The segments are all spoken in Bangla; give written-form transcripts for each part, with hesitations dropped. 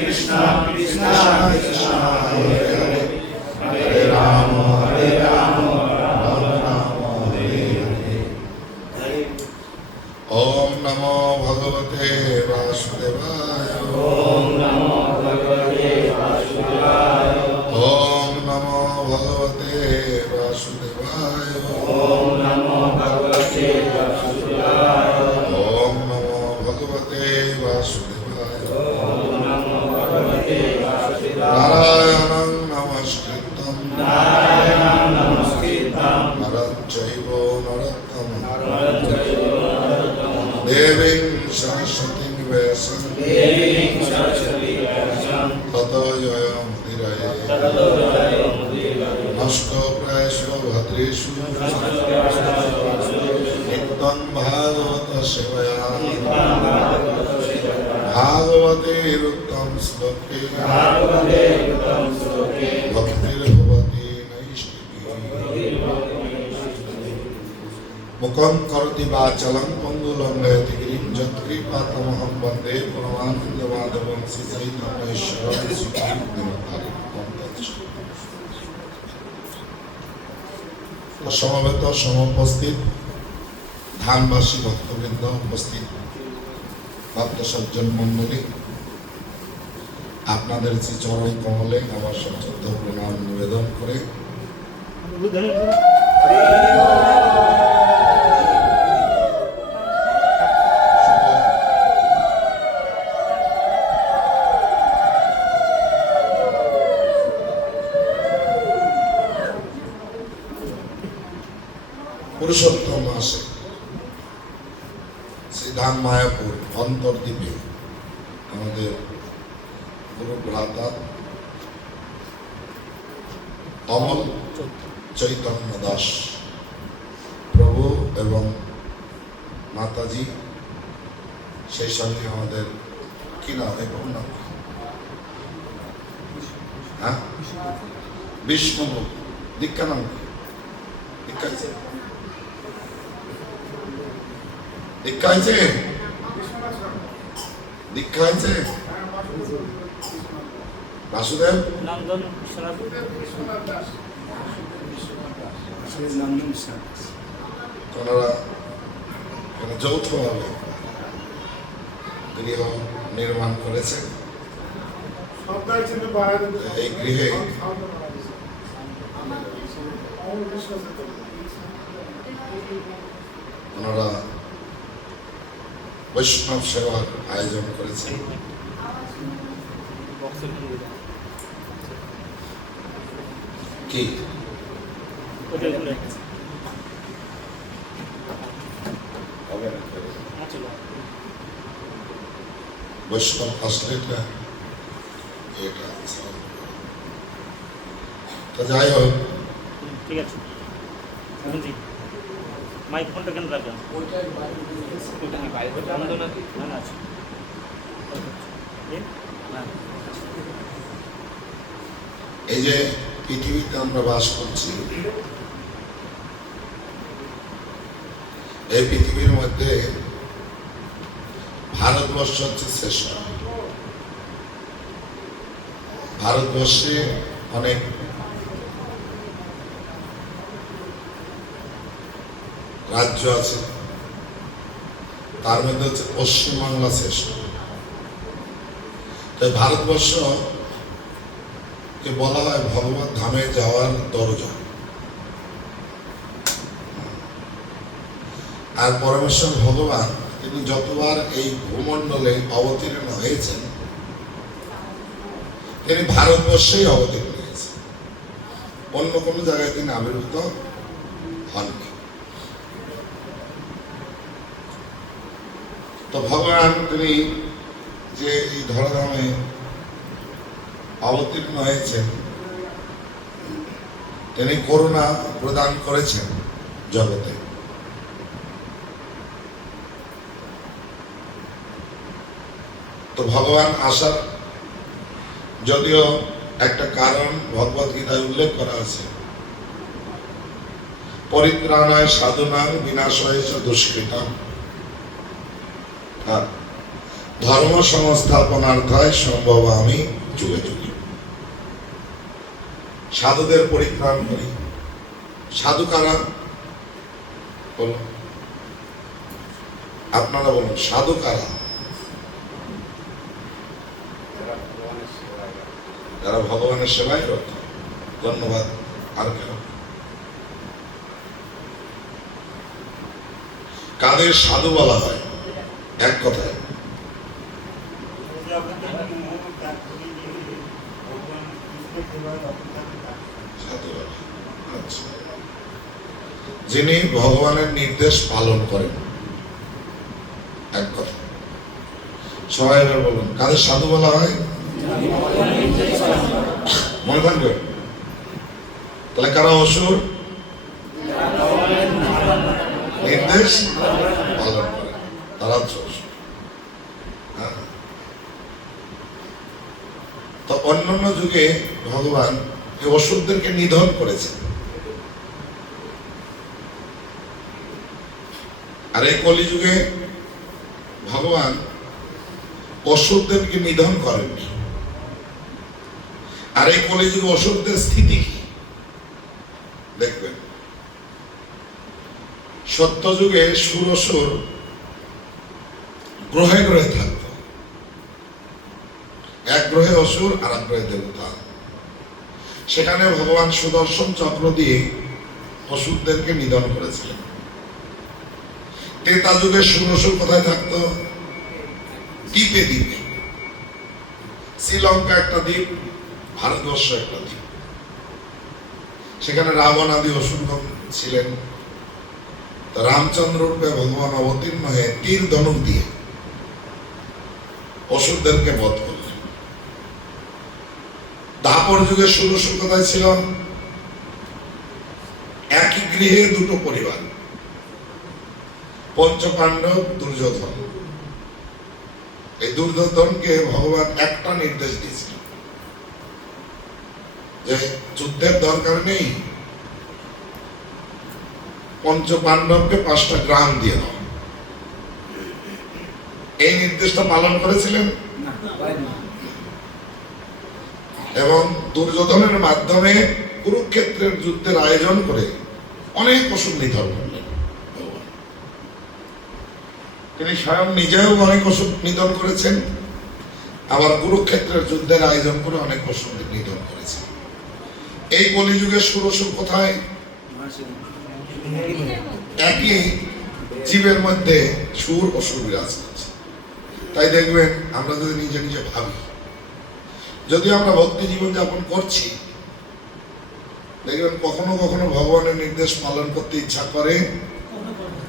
কৃষ্ণ কৃষ্ণ কৃষ্ণ হরে হরে হরে রাম রাম রাম হরে হরে। ওম নমো ভগবতে বাসুদেবায়। ওম নমো ভগবতে বাসুদেবায়। ওম নমো ভগবতে বাসুদেবায়। ওম নমো ভগবতে বাসুদেবায়। ওম নমো ভগবতে বাসুদেবায়। ওম নমো ভগবতে বাসুদেবায়। নারায়ণং নমস্কৃত্যং নারায়ণং নমস্কৃত্যং নরং চৈব নরোত্তমঃ নরং চৈব নরোত্তমঃ দেবীং সরস্বতীং ব্যাসং দেবীং সরস্বতী ব্যাসং ততো জয়মুদীরয়ে ততো জয়মুদীরয়ে। নষ্ট প্রায়শো ভদ্রেষু নমস্কার নিত্যং ভাগবত সেবয়া নিত্যং ভাগবত সেবয়া। ভাগবতেরুক্তম শ্লোকে ভাগবতে উত্তম শ্লোকে ভক্তির্ভবতি নৈষ্ঠিকী। মুখং করোতি বাচালং পঙ্গুলং লয়তি গিরিং যৎকৃপাতমহং বন্দে পরমানন্দমাধবং শ্রীচৈতন্যেশ্বরং শ্রীকৃষ্ণধারী। সমবেত সমুপস্থিত ধামবাসী ভক্তবৃন্দ, উপস্থিত ভক্ত সজ্জন মণ্ডলী, আপনাদের শ্রী চরণ কমলে আমার সশ্রদ্ধ প্রণাম নিবেদন করে পুরুষোত্তম মাসে শ্রীধাম মায়াপুর অন্তর্দ্বীপে আমাদের গুরু ভ্রাতা অমল চৈতন্য দাস প্রভু এবং মাতাজি, সেই সঙ্গে আমাদের কি নাম এই প্রভু নাম? হ্যাঁ, বিষ্ণু দীক্ষা নাম কি? দীক্ষা আছে? দীক্ষা আছে? দীক্ষা আছে? বাসুদেব নন্দন ওনারা যৌথভাবে গৃহ নির্মাণ করেছে। এই গৃহে ওনারা বৈষ্ণব সেবার আয়োজন করেছেন। কি বৈষ্ণব আসলে এটা তো যাই হোক, ঠিক আছে। মাইক্রোফোনটা কেন রাখবেন? এই যে পৃথিবীতে আমরা বাস করছি, এই পৃথিবীর মধ্যে ভারতবর্ষ হচ্ছে শ্রেষ্ঠ। ভারতবর্ষে অনেক রাজ্য আছে, তার মধ্যে হচ্ছে পশ্চিমবাংলা শ্রেষ্ঠ। তাই ভারতবর্ষ কে বলা হয় ভগবত ধামে যাওয়ার দরজা। আর পরমেশ্বর ভগবান তিনি যতবার এই ভূমণ্ডলে অবতীর্ণ হয়েছেন, তিনি ভারতবর্ষেই অবতীর্ণ হয়েছেন, অন্য কোনো জায়গায় তিনি আবির্ভূত হননি। তো ভগবান তিনি যে এই ধরাধামে অবতীর্ণ হয়েছেন, তিনি করুণা প্রদান করেছেন জগতে। তো ভগবান আসার যদিও একটা কারণ ভগবত গীতায় উল্লেখ করা আছে, পরিত্রাণায় সাধুনাং বিনাশায় চ দুষ্কৃতাম। ধর্ম সংস্থাপনার্থায় সম্ভব আমি যুগে যুগে সাধুদের পরিত্রাণ করি। সাধু কারা বলুন, আপনারা বলুন, সাধু কারা? যারা ভগবানের সেবায় রত। ধন্যবাদ। আর কেন? কাদের সাধু বলা হয়? এক কথায় সাধু বলা হয়। আচ্ছা, যিনি ভগবানের নির্দেশ পালন করেন, এক কথা। সবাই এবার বলুন, কাদের সাধু বলা হয়? মনে থাকবে? তাহলে কারা অসুর? নির্দেশ পালন করে তারা অসুর। হ্যাঁ। তো অন্যান্য যুগে ভগবান এই অসুরদেরকে নিধন করেছেন, আর এই কলিযুগে ভগবান অসুরদেরকে নিধন করেননি। আর এই কলিযুগে অসুরদের স্থিতি কি দেখবেন। সত্য যুগে সুর অসুর গ্রহে গ্রহে থাকত। এক গ্রহে অসুর আর এক গ্রহে দেবতা। সেখানে ভগবান সুদর্শন চক্র দিয়ে অসুরদেরকে নিধন করেছিলেন। ত্রেতা যুগে সুর অসুর কোথায় থাকতো? দ্বীপে দ্বীপে। শ্রীলঙ্কা একটা দ্বীপ, ভারতবর্ষ একটা দ্বীপ। সেখানে রাবণ আদি অসুরগণ ছিলেন। রামচন্দ্র রূপে ভগবান অবতীর্ণ হয়ে তীর ধনুক দিয়ে অসুরদেরকে বধ করলেন। দাপর যুগে সুর অসুর কোথায় ছিল? একই গৃহে দুটো পরিবার, পঞ্চপাণ্ডব, দুর্যোধন। এই দুর্যোধনকে ভগবান একটা নির্দেশ দিয়েছিল যে যুদ্ধের দরকার নেই, পঞ্চপাণ্ডবকে 5টা গ্রাম দিয়ে দাও। এই নির্দেশটা পালন করেছিলেন এবং দুর্যোধনের মাধ্যমে কুরুক্ষেত্রের যুদ্ধের আয়োজন করে অনেক অসুর নিধন করলেন। তিনি স্বয়ং নিজেও অনেক অসুর নিধন করেছেন, আবার কুরুক্ষেত্রের যুদ্ধের আয়োজন করে অনেক অসুর নিধন করেছেন। এই কলিযুগের সুর অসুর কোথায়? একই জীবের মধ্যে সুর অসুর বিরাজ করছে। তাই দেখবেন আমরা যদি নিজে নিজে ভাবি, যদি আমরা ভক্তি জীবন যাপন করছি, দেখবেন কখনো কখনো ভগবানের নির্দেশ পালন করতে ইচ্ছা করে,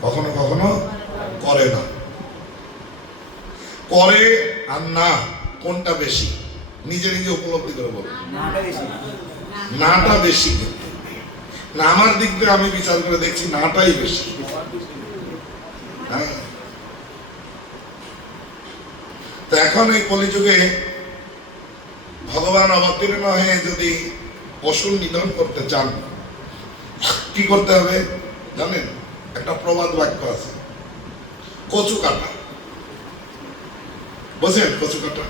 কখনো কখনো করে না। করে আর না, কোনটা বেশি? নিজে নিজে উপলব্ধি করে বলুন। নাটা বেশি। না, আমার দিক থেকে আমি বিচার করে দেখছি নাটাই বেশি। হ্যাঁ। তো এখন এই কলিযুগে ভগবান অবতীর্ণ হয়ে যদি অসুর নিধন করতে চান, কি করতে হবে জানেন? একটা প্রবাদ বাক্য আছে, কচু কাটা। বোঝেন কচু কাটা?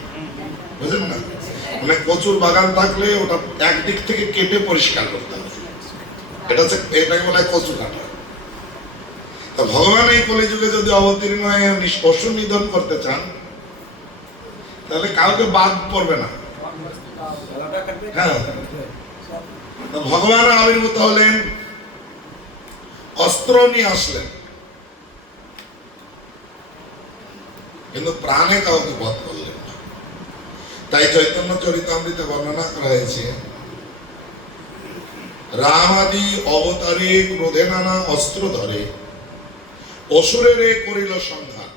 বোঝেন না? মানে কচুর বাগান থাকলে ওটা একদিক থেকে কেটে পরিষ্কার করতে হবে। এটাকে বলা হয় কচু কাটা। তো ভগবান এই কলিযুগে যদি অবতীর্ণ হয়ে অসুর নিধন করতে চান, তাহলে কাউকে বাদ পড়বে না। হ্যাঁ, ভগবান আবির্ভূত হলেন, অস্ত্র নিয়ে আসলেন, কিন্তু প্রাণে কাউকে বধ করলেন না। তাই চৈতন্য চরিতামৃতে বর্ণনা করা হয়েছে, রাম আদি অবতারে ক্রোধে নানা অস্ত্র ধরে অসুরেরে করিল সংহার।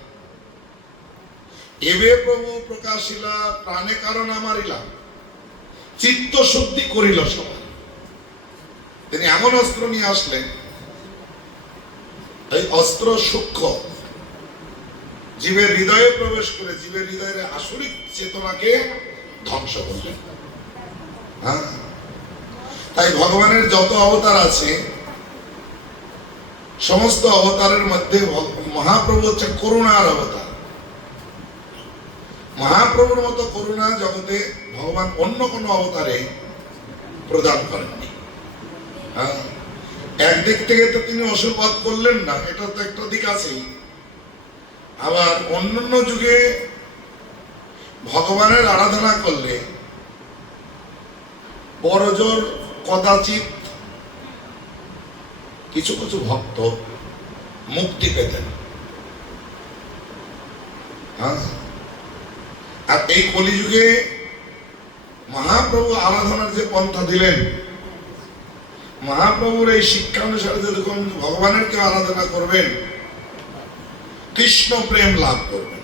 এবে প্রভু প্রকাশিলা প্রাণে কারণ আমারিলা চিত্ত শুদ্ধি করিল সবার। তিনি এমন অস্ত্র নিয়ে আসলেন, এই অস্ত্র সূক্ষ্ম, জীবের হৃদয়ে প্রবেশ করে জীবের হৃদয়ের আসরিক চেতনাকে ধ্বংস করলেন। হ্যাঁ, তাই ভগবানের যত অবতার আছে, সমস্ত অবতারের মধ্যে মহাপ্রভু হচ্ছে করুণার অবতার। মহাপ্রভুর মতো করুণা জগতে ভগবান অন্য কোনো অবতারে প্রদান করেননি। হ্যাঁ, একদিক থেকে তো তিনি অসুর বধ করলেন না, এটা তো একটা দিক আছেই। আবার অন্যান্য যুগে ভগবানের আরাধনা করলে বড়জোর কদাচিৎ কিছু কিছু ভক্ত মুক্তি পেতেন। আর এই কলিযুগে মহাপ্রভু আরাধনার যে পন্থা দিলেন, মহাপ্রভুর এই শিক্ষা অনুসারে যেরকম ভগবানের কেউ আরাধনা করবেন, কৃষ্ণ প্রেম লাভ করবেন।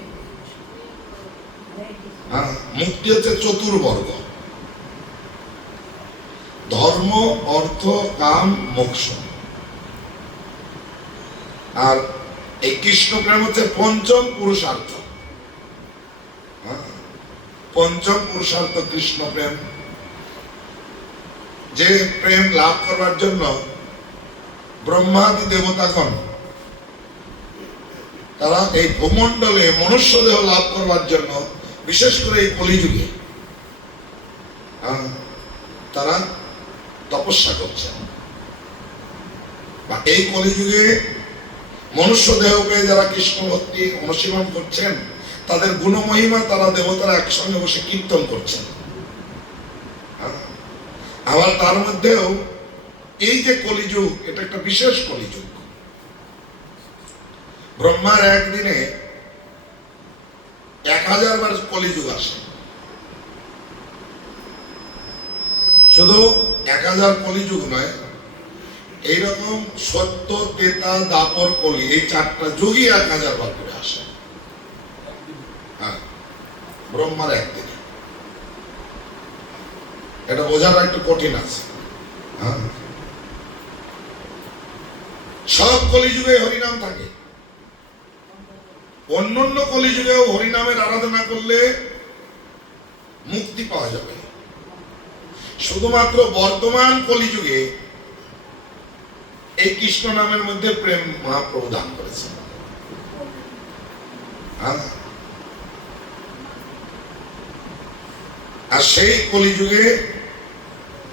মুক্তি হচ্ছে চতুর্বর্গ: ধর্ম, অর্থ, কাম, মোক্ষ। আর এই কৃষ্ণ প্রেম হচ্ছে পঞ্চম পুরুষার্থ। পঞ্চম পুরুষার্থ কৃষ্ণ প্রেম, যে প্রেম লাভ করবার জন্য ব্রহ্মাদি দেবতাগণ তারা এই ভূমণ্ডলে মনুষ্য দেহ লাভ করবার জন্য, বিশেষ করে এই কলিযুগে তারা তপস্যা করছেন। বা এই কলিযুগে মনুষ্য দেহ পেয়ে যারা কৃষ্ণ ভক্তি অনুশীলন করছেন, তাদের গুণমহিমা তারা দেবতারা একসঙ্গে বসে কীর্তন করছেন। আবার তার মধ্যেও এই যে কলিযুগ, এটা একটা বিশেষ কলিযুগ। ব্রহ্মার একদিনে 1000 বার কলিযুগ আসে। শুধু 1000 কলিযুগ নয়, এইরকম সত্য, ত্রেতা, দাপর, কলি, এই 4টা যুগই 1000 বার করে আসে। হ্যাঁ, ব্রহ্মার একদিনে। এটা বোঝাটা একটু কঠিন আছে। হ্যাঁ, সব কলিযুগে হরিনাম থাকে। অন্যান্য কলিযুগেও হরিনামের আরাধনা করলে মুক্তি পাওয়া যাবে। শুধুমাত্র বর্তমান কলিযুগে এই কৃষ্ণ নামের মধ্যে প্রেম মহাপ্রভু দান করেছেন। আর সেই কলিযুগে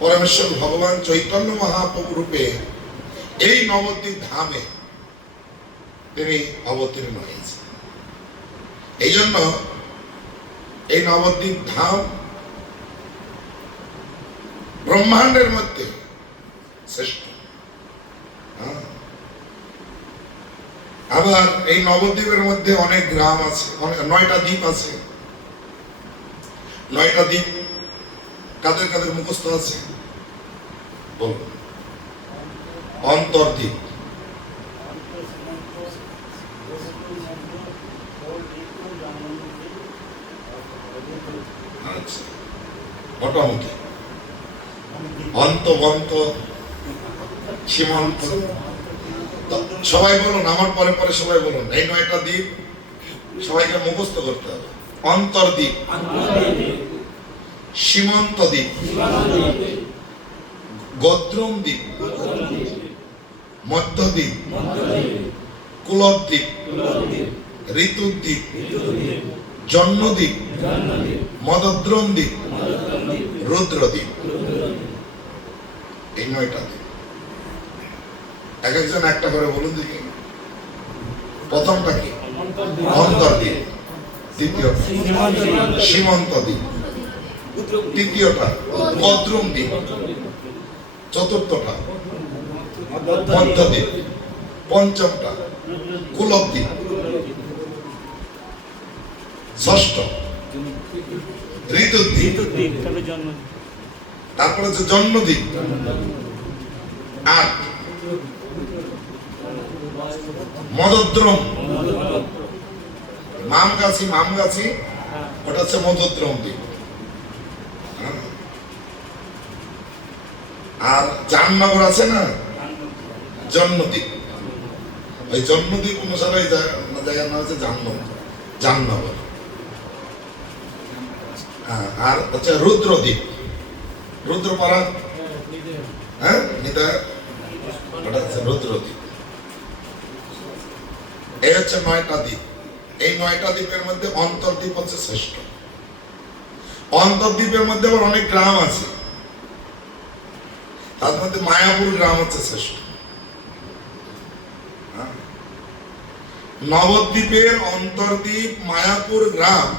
পরমেশ্বর ভগবান চৈতন্য মহাপ্রভু রূপে এই নবদ্বীপ ধামে তিনি অবতীর্ণ হয়েছেন। এই জন্য এই নবদ্বীপ ধাম ব্রহ্মাণ্ডের মধ্যে শ্রেষ্ঠ। আবার এই নবদ্বীপের মধ্যে অনেক গ্রাম আছে, 9টা দ্বীপ আছে। 9টা দ্বীপ কাদের কাদের মুখস্থ আছে বলুন? অন্তর্দ্বীপ, আচ্ছা, মোটামুটি অন্তবন্ত, সীমান্ত। সবাই বলুন, আমার পরে পরে সবাই বলুন। এই 9টা দ্বীপ সবাইকে মুখস্থ করতে হবে। অন্তর্দ্বীপ, সীমান্ত দ্বীপ, গদ্রম দ্বীপ, মধ্যদ্বীপ, কুলদ্বীপ, ঋতুদ্বীপ, জন্মদ্বীপ, মদদ্রম দ্বীপ, রুদ্রদ্বীপ। এই 9টা দ্বীপ। এক একজন একটা করে বলুন দেখি। প্রথমটা কি? অন্তর্দ্বীপ। দ্বিতীয়টা সীমান্ত দ্বীপ। তৃতীয়টা গদ্রম দ্বীপ। চতুর্থটা মধ্যদ্বীপ। পঞ্চমটা কুলদ্বীপ। ষষ্ঠ ঋতুদ্বীপ। তারপরে হচ্ছে জন্মদ্বীপ। 8 মদদ্রম। মামগাছি ওটা হচ্ছে মদদ্রম দ্বীপ। আর জামনগর আছে না, জন্মদ্বীপ। ওই জন্মদ্বীপ অনুসারে জায়গার নাম হচ্ছে জামনগর। আর হচ্ছে রুদ্রদ্বীপ, রুদ্রপাড়া। হ্যাঁ, ওটা হচ্ছে রুদ্রদ্বীপ। এই হচ্ছে 9টা দ্বীপ। এই 9টা দ্বীপের মধ্যে অন্তর্দ্বীপ হচ্ছে শ্রেষ্ঠ। অন্তর্দ্বীপের মধ্যে আবার অনেক গ্রাম আছে, তার মধ্যে মায়াপুর গ্রাম হচ্ছে শ্রেষ্ঠ। হ্যাঁ? নবদ্বীপের অন্তর্দ্বীপ মায়াপুর গ্রাম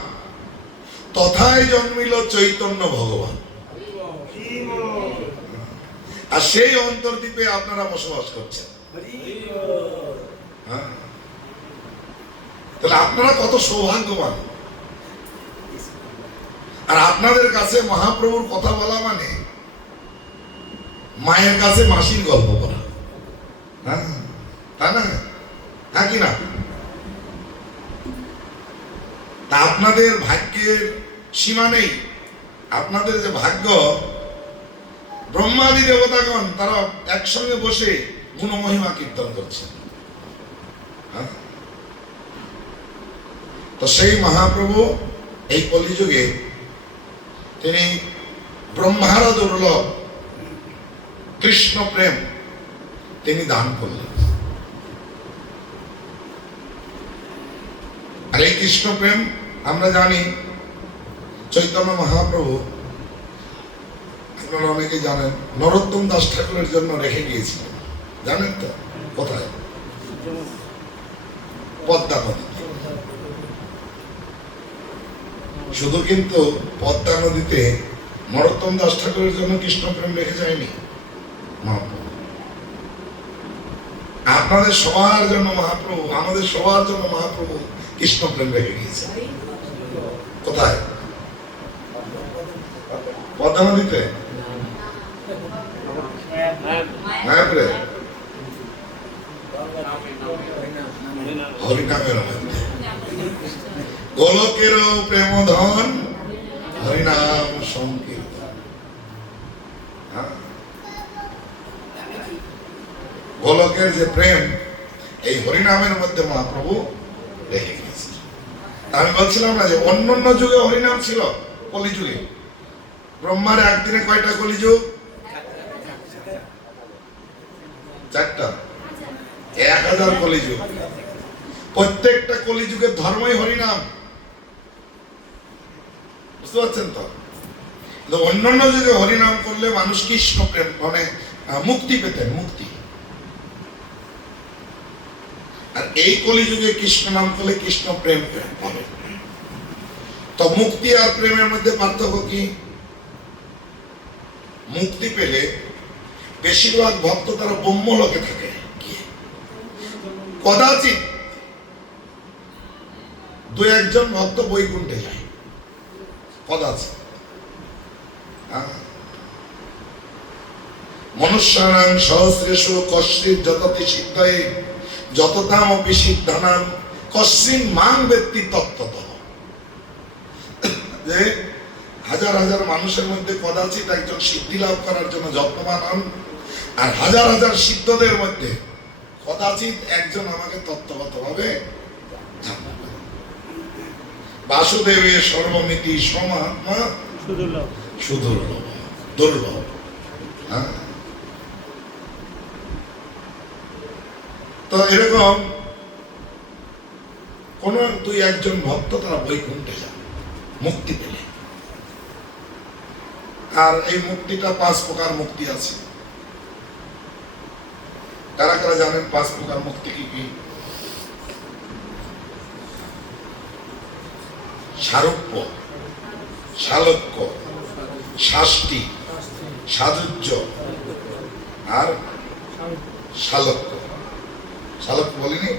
তথায় জন্মিল চৈতন্য ভগবান, আর সেই অন্তর্দ্বীপে আপনারা বসবাস করছেন। হ্যাঁ? তাহলে আপনারা কত সৌভাগ্যবান। আর আপনাদের কাছে মহাপ্রভুর কথা বলা মানে মায়ের কাছে মাসির গল্প করা। হ্যাঁ, তাই না? হ্যাঁ কি না? তা আপনাদের ভাগ্যের সীমা নেই। আপনাদের যে ভাগ্য, ব্রহ্মাদি দেবতাগণ তারা একসঙ্গে বসে গুণমহিমা কীর্তন করছেন। হ্যাঁ? তো সেই মহাপ্রভু এই কলিযুগে তিনি ব্রহ্মার দুর্লভ কৃষ্ণ প্রেম তিনি দান করলেন। আর এই কৃষ্ণ প্রেম আমরা জানি চৈতন্য মহাপ্রভু, আপনারা অনেকে জানেন, নরোত্তম দাস ঠাকুরের জন্য রেখে গিয়েছিলেন। জানেন তো কোথায়? পদ্মা নদী। শুধু কিন্তু পদ্মা নদীতে নরোত্তম দাস ঠাকুরের জন্য কৃষ্ণ প্রেম রেখে যায়নি মহাপ্রভু, আপনাদের সবার জন্য মহাপ্রভু, আমাদের সবার জন্য মহাপ্রভু কৃষ্ণ প্রেম রেখে গিয়েছে। কোথায়? পদ্মা নদীতে, মায়াপুরে হরিনামের মধ্যে। গোলকের প্রেম ধন হরিনাম সংকীর্তন। গোলকের যে প্রেম এই হরিনামের মধ্যে মহাপ্রভু রেখে গিয়েছে। আমি বলছিলাম না যে অন্যান্য যুগে হরিনাম ছিল, কলিযুগে ব্রহ্মার একদিনে কয়টা কলিযুগ? 4টা, 1000 কলিযুগ। প্রত্যেকটা কলিযুগের ধর্মই হরিনাম। বুঝতে পারছেন তো? অন্যান্য যুগে হরিনাম করলে মানুষ কৃষ্ণ প্রেম মানে মুক্তি পেতেন, মুক্তি। আর এই কলিযুগে কৃষ্ণ নাম করলে কৃষ্ণ প্রেম পাবে। তো মুক্তি আর প্রেমের মধ্যে পার্থক্য কি? মুক্তি পেলে বেশিরভাগ ভক্ত তারা ব্রহ্মলোকে থাকে, কদাচিৎ 2-1জন ভক্ত বৈকুণ্ঠে যায়, কদাচিৎ। মনুষ্যানাং সহস্রেষু কশ্চিৎ যততি সিদ্ধয়ে যততাম অপি সিদ্ধানাং কশ্চিন মাং ব্যক্তি তত্ত্বতঃ। যে হাজার হাজার মানুষের মধ্যে কদাচিৎ একজন সিদ্ধি লাভ করার জন্য যত্নবান হন, আর হাজার হাজার সিদ্ধদের মধ্যে কদাচিৎ একজন আমাকে তত্ত্বগতভাবে জানতে পারে। বাসুদেবের সর্বমিতি সমাত্মা সুদুর্লভ, দুর্লভ। হ্যাঁ, তো এরকম কোন 2-1জন ভক্ত তারা বৈকুণ্ঠে যান মুক্তি পেলে। আর এই মুক্তিটা 5 প্রকার মুক্তি আছে। কারা কারা জানেন 5 প্রকার মুক্তি কি কি? সারূপ্য, শালক্য, শাস্তি, সাযুজ্য আর শালক্য। শালক্য বলিনি?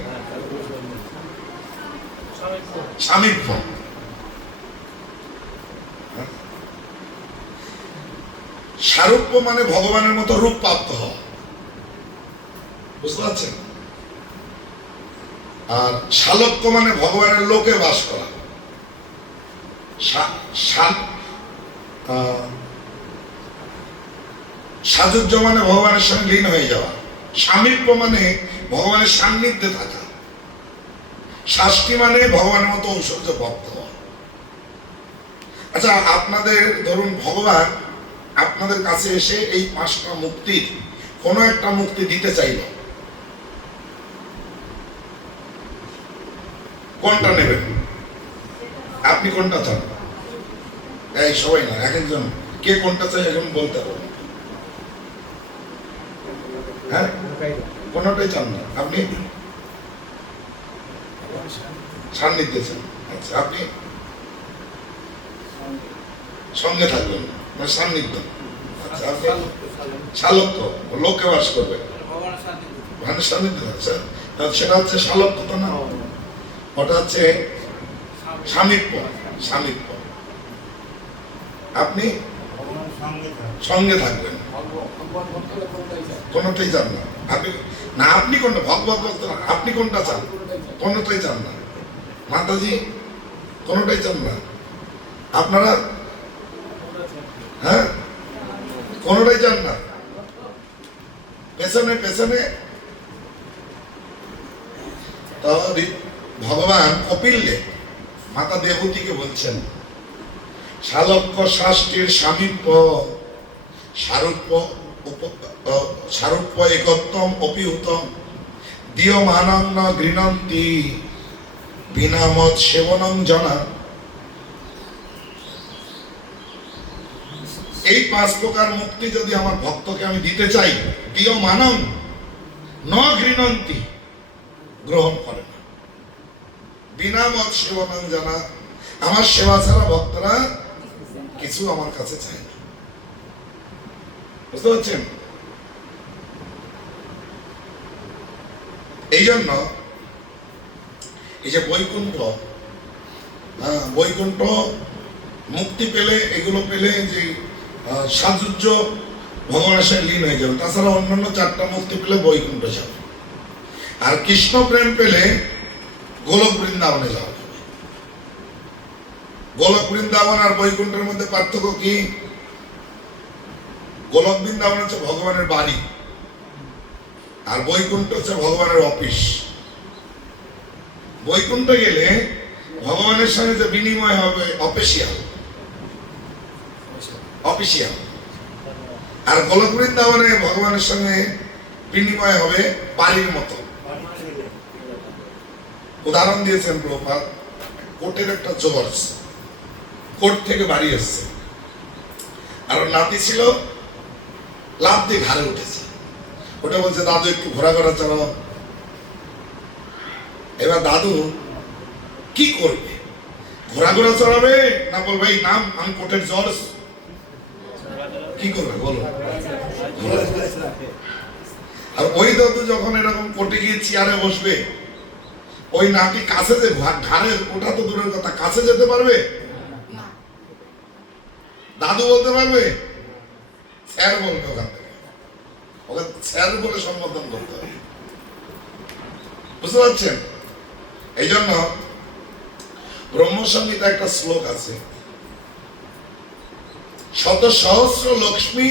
সামীপ্য। সারূপ্য মানে ভগবানের মতো রূপ প্রাপ্ত হওয়া, বুঝতে পারছেন? আর শালক্য মানে ভগবানের লোকে বাস করা। সাযুজ্য মানে ভগবানের সঙ্গে লীন হয়ে যাওয়া। সামীপ্য মানে ভগবানের সান্নিধ্যে থাকা। শাস্তি মানে ভগবানের মতো ঐশ্বর্য ভক্ত হওয়া। আচ্ছা, আপনাদের ধরুন ভগবান আপনাদের কাছে এসে এই 5টা মুক্তির কোন একটা মুক্তি দিতে চাইল, কোনটা নেবেন? আপনি কোনটা চান? এই সবাই না, এক একজন কে কোনটা চাই এখন বলতে পারবো। হ্যাঁ, কোনটাই চান না আপনি? সান্নিধ্য চান। আচ্ছা, আপনি সঙ্গে থাকবেন মানে সান্নিধ্য। আচ্ছা, আপনি শালক্য, লোকে বাস করবে মানে সান্নিধ্য। আচ্ছা, সেটা হচ্ছে শালক্য তো না, ওটা হচ্ছে সামীপ্য। সামীপ্য। আপনি সঙ্গে থাকবেন, কোনটাই চান না আপনি। না, আপনি কোনটা ভগবত ভক্ত না, আপনি কোনটা চান? কোনটাই চান না মাতাজি, কোনটাই চান না আপনারা? হ্যাঁ, কোনটাই চান না? পেছনে পেছনে তো ভগবান কপিলে মাতা দেবতীকে বলছেন, শালক্য শাস্ত্রীর সামীপ্য সারূপ্য সারূপ্য একত্তম অপিহুতম দীয়মানং ন গৃণন্তি বিনা মত সেবনং জনা। এই 5 প্রকার মুক্তি যদি আমার ভক্তকে আমি দিতে চাই, দীয়মানং ন গৃণন্তি, গ্রহণ করে না, বিনা মত সেবনং জনা, আমার সেবা ছাড়া ভক্তরা কিছু আমার কাছে চায় না। বুঝতে পারছেন? এই জন্য এই যে বৈকুণ্ঠ, বৈকুণ্ঠ মুক্তি পেলে, এগুলো পেলে যে সাজুজ্য ভগবানের সাথে লীন হয়ে যাবে। তাছাড়া অন্যান্য 4টা মুক্তি পেলে বৈকুণ্ঠ যাবে। আর কৃষ্ণ প্রেম পেলে গোলক বৃন্দাবনে যাওয়া যাবে। গোলক বৃন্দাবন আর বৈকুণ্ঠের মধ্যে পার্থক্য কি? গোলক বৃন্দাবন হচ্ছে ভগবানের বাড়ি, আর বৈকুণ্ঠ হচ্ছে ভগবানের অফিস। বৈকুণ্ঠ গেলে ভগবানের সঙ্গে যে বিনিময় হবে অফিসিয়াল, অফিসিয়াল। আর গোলক বৃন্দাবনে ভগবানের সঙ্গে বিনিময় হবে বাড়ির মতো। উদাহরণ দিয়েছেন প্রভুপাদ, কোর্টের একটা জজ কোর্ট থেকে বাড়ি এসছে, আর ওর নাতি ছিল, লাফ দিয়ে ঘাড়ে উঠেছে। ওটা বলছে, দাদু একটু ঘোরাঘোরা চালাও। এবার দাদু কি করবে? ঘোরাঘোরা চড়াবে না বলবে এই নাম আমি কোর্টের জজ? কি করবে বলো? আর ওই দাদু যখন এরকম কোর্টে গিয়ে চেয়ারে বসবে, ওই নাতি কাছে যে ঘাড়ে ওঠা তো দূরের কথা, কাছে যেতে পারবে? দাদু বলতে পারবে? স্যার বলবে ওখান থেকে, ওকে স্যার বলে সম্বোধন করতে হবে। বুঝতে পারছেন? এই জন্য ব্রহ্মসংহিতা একটা শ্লোক আছে, শত সহস্র লক্ষ্মী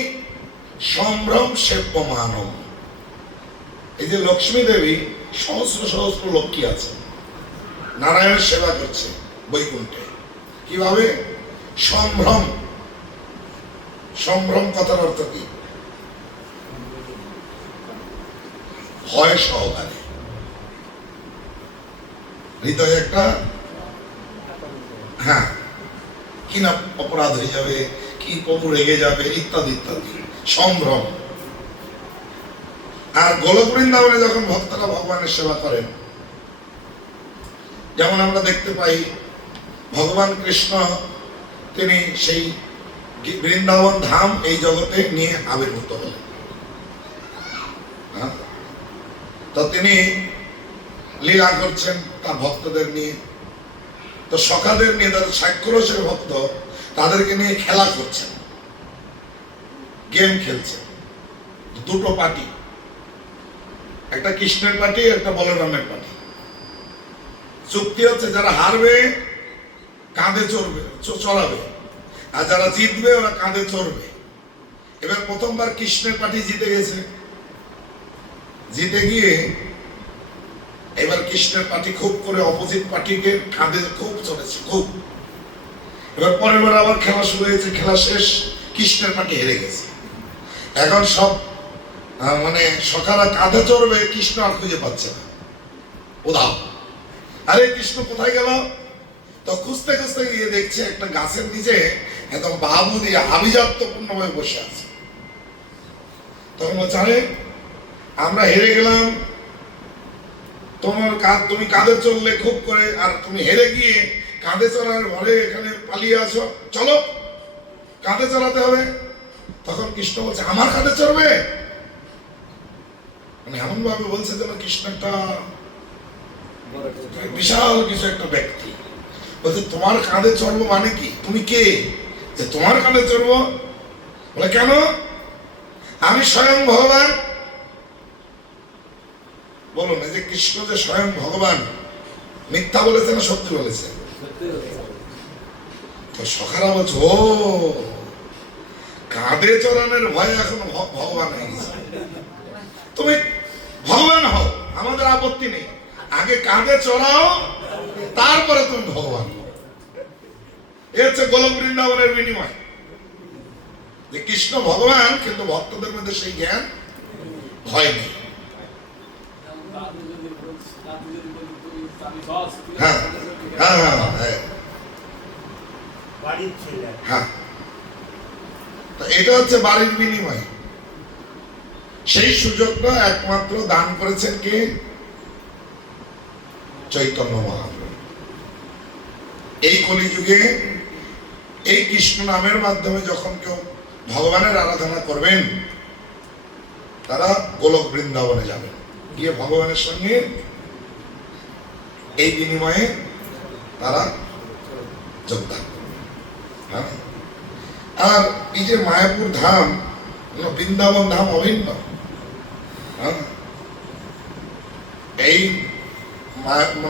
সম্ভ্রম সেব্যমানম। এই যে লক্ষ্মী দেবী, সহস্র সহস্র লক্ষ্মী আছে, নারায়ণের সেবা করছে বৈকুণ্ঠে। কিভাবে? সম্ভ্রম। সম্ভ্রম কথার অর্থ কি? ভয় সহকারে, হৃদয়ে একটা হ্যাঁ কি না অপরাধ হয়ে যাবে, কি প্রভু রেগে যাবে, ইত্যাদি ইত্যাদি, সম্ভ্রম। আর গোলক বৃন্দাবনে যখন ভক্তরা ভগবানের সেবা করেন, যেমন আমরা দেখতে পাই ভগবান কৃষ্ণ তিনি সেই বৃন্দাবন ধাম এই জগতে নিয়ে আবির্ভূত হলেন। তো তিনি লীলা করছেন তার ভক্তদের নিয়ে, তো সখাদের নিয়ে, তাদের সাক্ষরসের ভক্ত, তাদেরকে নিয়ে খেলা করছেন, গেম খেলছেন। 2টো পার্টি, একটা কৃষ্ণের পার্টি, একটা বলরামের পার্টি। চুক্তি হচ্ছে যারা হারবে কাঁধে চড়াবে, আর যারা জিতবে ওরা কাঁধে চড়বে। এবার প্রথমবার কৃষ্ণের পার্টি জিতে গেছে, জিতে গিয়ে এবার কৃষ্ণের পার্টি খুব করে অপোজিট পার্টিকে কাঁধে খুব চড়েছে, খুব। এবার পরের বার আবার খেলা শুরু হয়েছে, খেলা শেষ, কৃষ্ণের পার্টি হেরে গেছে। এখন সব মানে সখারা কাঁধে চড়বে, কৃষ্ণ আর খুঁজে পাচ্ছে না। উদাও, আরে কৃষ্ণ কোথায় গেল? তো খুঁজতে খুঁজতে গিয়ে দেখছে একটা গাছের নিচে একদম বাবু দিয়ে আভিজাত্যপূর্ণ ভাবে বসে আছে। তখন বলছে, আরে আমরা হেরে গেলাম, তুমি কাঁধে চললে খুব করে, আর তুমি হেরে গিয়ে কাঁধে চড়ার ঘরে এখানে পালিয়ে আসো, চলো কাঁধে চড়াতে হবে। তখন কৃষ্ণ বলছে, আমার কাঁধে চড়বে? মানে এমন ভাবে বলছে যেন কৃষ্ণ একটা বিশাল কিছু একটা ব্যক্তি। বলছে, তোমার কাঁধে চড়বো মানে কি? তুমি কে যে তোমার কাঁধে চড়বো? বলে, কেন? আমি স্বয়ং ভগবান। বলুন, এই যে কৃষ্ণ যে স্বয়ং ভগবান, মিথ্যা বলেছে না সত্যি বলেছে? তো সখারা বলছে, ও কাঁধে চড়ানোর ভয় এখন ভগবান হয়ে গেছে। তুমি ভগবান হও, আমাদের আপত্তি নেই, আগে কাঁধে চড়াও, তারপরে তুমি ভগবান হও। এ হচ্ছে গোলক বৃন্দাবনের বিনিময়, যে কৃষ্ণ ভগবান, কিন্তু ভক্তদের মধ্যে সেই জ্ঞান ভয় নেই। হ্যাঁ হ্যাঁ হ্যাঁ হ্যাঁ হ্যাঁ, এটা হচ্ছে বাড়ির বিনিময়। সেই সুযোগটা একমাত্র দান করেছেন কে? চৈতন্য মহাপ্রভু। এই কলিযুগে এই কৃষ্ণ নামের মাধ্যমে যখন কেউ ভগবানের আরাধনা করবেন, তারা গোলক বৃন্দাবনে যাবেন, গিয়ে ভগবানের সঙ্গে এই বিনিময়ে তারা যোগদান করবেন। হ্যাঁ, আর এই যে মায়াপুর ধাম, বৃন্দাবন ধাম অভিন্ন। হ্যাঁ, এই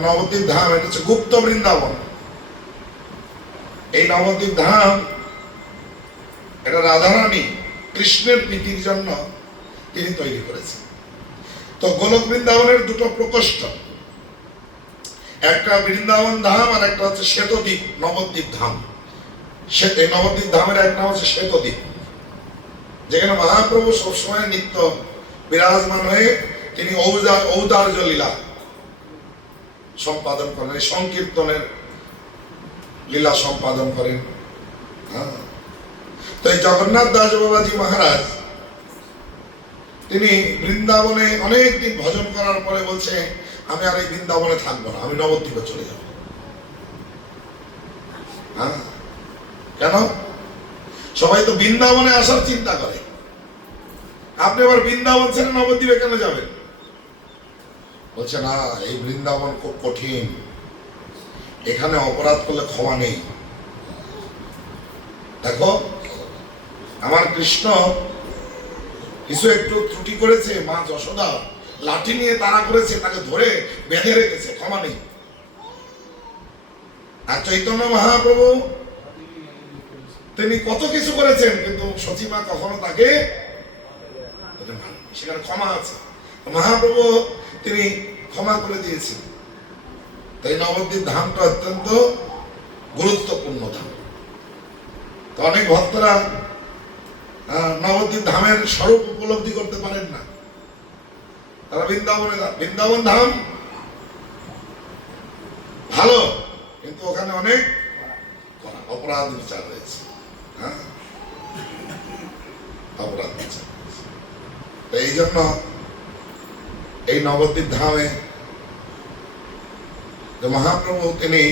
নবদ্বীপ ধাম, এটা হচ্ছে গুপ্ত বৃন্দাবন। এই নবদ্বীপ ধাম, এটা রাধারানী কৃষ্ণের প্রীতির জন্য তিনি তৈরি করেছেন। তো গোলক বৃন্দাবনের দুটো প্রকোষ্ঠ, একটা বৃন্দাবন ধাম আর একটা হচ্ছে শ্বেতদ্বীপ নবদ্বীপ ধাম। এই নবদ্বীপ ধামের এক নাম হচ্ছে শ্বেতদ্বীপ, যেখানে মহাপ্রভু সবসময় নিত্য বিরাজমান হয়ে তিনি ঔদার্য লীলা সম্পাদন করেন, সংকীর্তনের লীলা সম্পাদন করেন। হ্যাঁ, তো এই জগন্নাথ দাস বাবাজি মহারাজ, তিনি বৃন্দাবনে অনেক দিন ভজন করার পরে বলছে, আমি আর এই বৃন্দাবনে থাকবো না, আমি নবদ্বীপে চলে যাব। হ্যাঁ, কেন? সবাই তো বৃন্দাবনে আসার চিন্তা করে, আপনি আবার বৃন্দাবন ছেড়ে নবদ্বীপে কেন যাবেন? বলছে, না, এই বৃন্দাবন খুব কঠিন, এখানে অপরাধ করলে ক্ষমা নেই। দেখো, আমার কৃষ্ণ কিছু একটু ত্রুটি করেছে, মা যশোদা লাঠি নিয়ে তাড়া করেছে, তাকে ধরে বেঁধে রেখেছে, ক্ষমা নেই। আর চৈতন্য মহাপ্রভু তিনি কত কিছু করেছেন, কিন্তু সচিমা কখনো তাকে, সেখানে ক্ষমা আছে। মহাপ্রভু তিনি ক্ষমা করে দিয়েছেন। তাই নবদ্বীপ ধামটা অত্যন্ত গুরুত্বপূর্ণ ধাম। তো অনেক ভক্তরা নবদ্বীপ ধামের স্বরূপ উপলব্ধি করতে পারেন না, তারা বৃন্দাবন ধাম ভালো, কিন্তু ওখানে অনেক অপরাধ বিচার রয়েছে। হ্যাঁ, অপরাধ বিচার। এই জন্য এই নবদ্বীপ ধামে মহাপ্রভু তিনি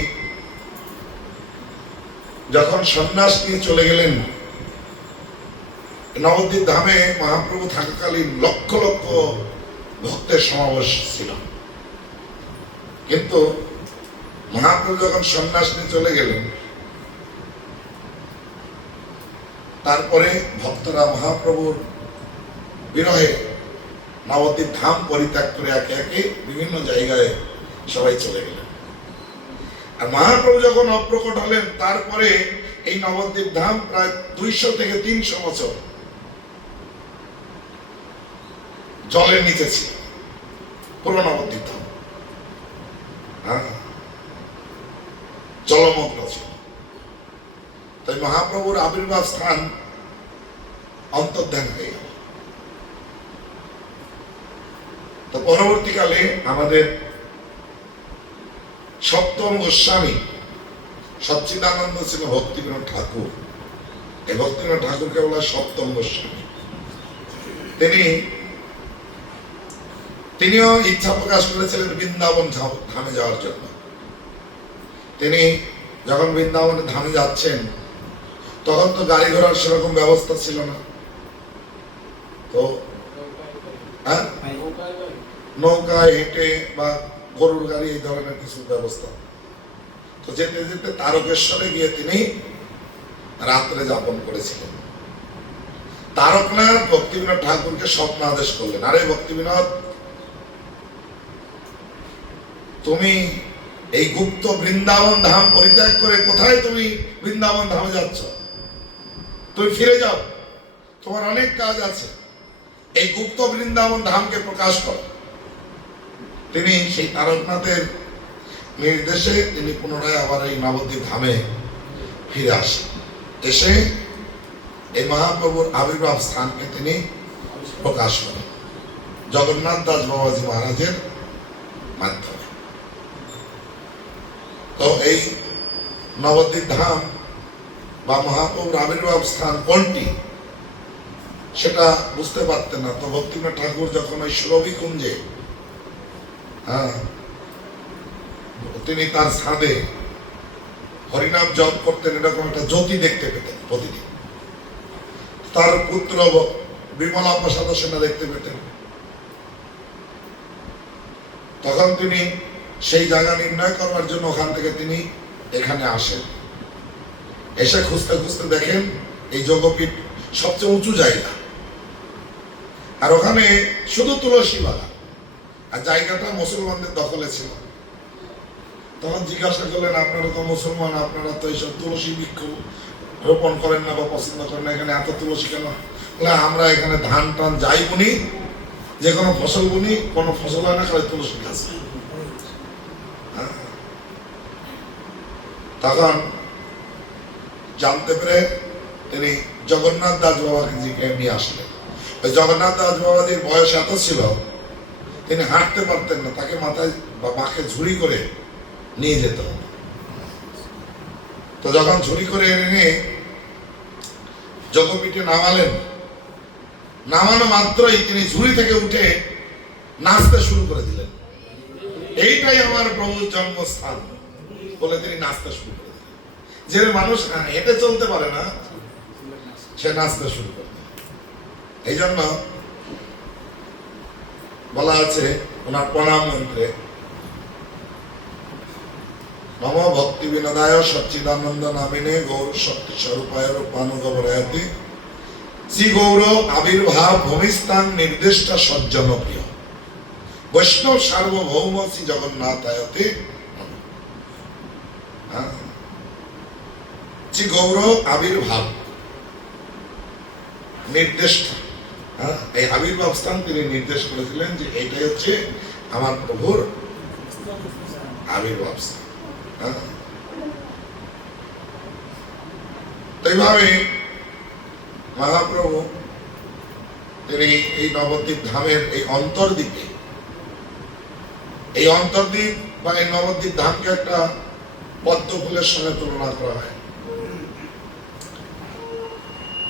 যখন সন্ন্যাস নিয়ে চলে গেলেন, নবদ্বীপ ধামে মহাপ্রভু থাকাকালীন লক্ষ লক্ষ ভক্তের সমাবেশ ছিল। কিন্তু মহাপ্রভু যখন সন্ন্যাস নিয়ে চলে গেলেন, তারপরে ভক্তরা মহাপ্রভুর বিরহে নবদ্বীপ ধাম পরিত্যাগ করে একে একে বিভিন্ন জায়গায় সবাই চলে গেলেন। আর মহাপ্রভু যখন অপ্রকট হলেন, তারপরে এই নবদ্বীপ ধাম প্রায় 200 থেকে 300 বছর জলের নিচে ছিল, পুরো নবদ্বীপ ধাম। হ্যাঁ, জলমগ্ন ছিল। তাই মহাপ্রভুর আবির্ভাব স্থান অন্তর্ধান হয়ে গেল। তো পরবর্তীকালে আমাদের সপ্তম গোস্বামী সচ্চিদানন্দ ছিল ভক্তিবিনোদ ঠাকুর, এই ভক্তিবিনোদ ঠাকুরকে বলা হয় সপ্তম গোস্বামী। তিনিও ইচ্ছা প্রকাশ করেছিলেন বৃন্দাবন ধামে যাওয়ার জন্য। তিনি যখন বৃন্দাবনে ধামে যাচ্ছেন তখন তো গাড়ি ঘোড়ার সেরকম ব্যবস্থা ছিল না, তো নৌকায় হেঁটে বা গরুর গাড়ি এই ধরনের কিছু ব্যবস্থা। তো যেতে যেতে তারকেশ্বরে গিয়ে তিনি রাত্রে যাপন করেছিলেন। তারকনাথ ভক্তিবিনোদ ঠাকুরকে স্বপ্ন আদেশ করলেন, আরে ভক্তিবিনোদ, তুমি এই গুপ্ত বৃন্দাবন ধাম পরিত্যাগ করে কোথায় তুমি বৃন্দাবন ধামে যাচ্ছ? তুমি ফিরে যাও, তোমার অনেক কাজ আছে, এই গুপ্ত বৃন্দাবন ধামকে প্রকাশ করো। তিনি সেই তারকনাথের নির্দেশে তিনি পুনরায় আবার এই নবদ্বীপ ধামে ফিরে আসেন। এসে এই মহাপ্রভুর আবির্ভাব স্থানকে তিনি প্রকাশ করেন জগন্নাথ দাস বাবাজি মহারাজের মাধ্যমে। তো এই নবদ্বীপ ধাম বা মহাপ্রভুর আবির্ভাব স্থান কোনটি সেটা বুঝতে পারতেন না। তো ভক্তিবিনোদ ঠাকুর যখন ওই সুরভি কুঞ্জে তিনি তার ছাদে হরিনাম জপ করতেন, এরকম একটা জ্যোতি দেখতে পেতেন প্রতিদিন। তার পুত্র বিমলা প্রসাদ সেটা দেখতে পেতেন। তখন তিনি সেই জায়গা নির্ণয় করবার জন্য ওখান থেকে তিনি এখানে আসেন। এসে খুঁজতে খুঁজতে দেখেন এই যোগপীঠ সবচেয়ে উঁচু জায়গা, আর ওখানে শুধু তুলসী বাগান, আর জায়গাটা মুসলমানদের দখলে ছিল। তখন জিজ্ঞাসা করলেন, আপনারা তো মুসলমান, আপনারা তো এইসব তুলসী বৃক্ষ রোপণ করেন না বা পছন্দ করেন না, এখানে এত তুলসী কেন? বলে, আমরা এখানে ধান টান যাই বুনি, যে কোনো ফসল বুনি, কোনো ফসল হয় না, খালি তুলসী গাছ। তখন জানতে পেরে তিনি জগন্নাথ দাস বাবাজিকে নিয়ে আসলেন। ওই জগন্নাথ দাস বাবাজির বয়স এত ছিল, তিনি হাঁটতে পারতেন না, তাকে মাথায় বা বাঁকে ঝুড়ি করে নিয়ে যেত। তো যখন ঝুড়ি করে এনে যোগপীঠে নামালেন, নামানো মাত্রই তিনি ঝুড়ি থেকে উঠে নাচতে শুরু করে দিলেন, এইটাই আমার প্রভুর জন্মস্থান বলে তিনি নাচতে শুরু করে দিলেন। যে মানুষ হেঁটে চলতে পারে না, সে নাচতে শুরু করে দিল। এই জন্য বলা আছে ওনার প্রণাম মন্ত্রে, নম ভক্তি বিনোদায় সচ্চিদানন্দ নামিনে গৌর শক্তি স্বরূপায় রূপানুগমরায়তি শ্রী গৌর আবির্ভাব ভূমিস্থান নির্দিষ্ট সজ্জন প্রিয় বৈষ্ণব সার্বভৌম শ্রী জগন্নাথায়তে শ্রী গৌর আবির্ভাব নির্দিষ্ট, এই আবির্ভাব স্থান তিনি নির্দেশ করেছিলেন যে এইটাই হচ্ছে আমার প্রভুর আবির্ভাব স্থান। এইভাবে মহাপ্রভু তিনি এই নবদ্বীপ ধামের এই অন্তর্দ্বীপে, এই অন্তর্দ্বীপ বা এই নবদ্বীপ ধামকে একটা পদ্ম ফুলের সঙ্গে তুলনা করা হয়।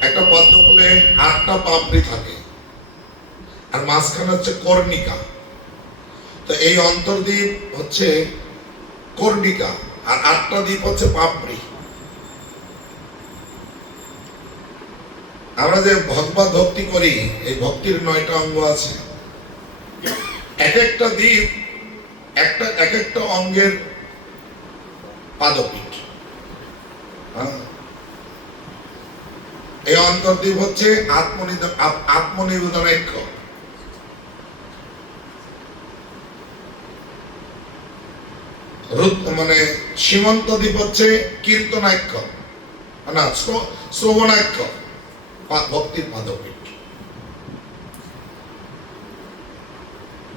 একটা পদ্ম ফুলে 8টা পাপড়ি থাকে, আর মাঝখানে হচ্ছে কর্ণিকা। তো এই অন্তর্দ্বীপ হচ্ছে কর্ণিকা, আর 8টা দ্বীপ হচ্ছে পাপড়ি। আমরা যে ভগবত ভক্তি করি, এই ভক্তির 9টা অঙ্গ আছে। এক একটা দ্বীপ এক একটা অঙ্গের পাদপীঠ। এই অন্তর্দ্বীপ হচ্ছে আত্মনিবেদনৈক্য। মানে সীমন্ত দ্বীপ হচ্ছে কীর্তনাক্য, না শ্রবণাক্য, ভক্তির পাদপীঠ।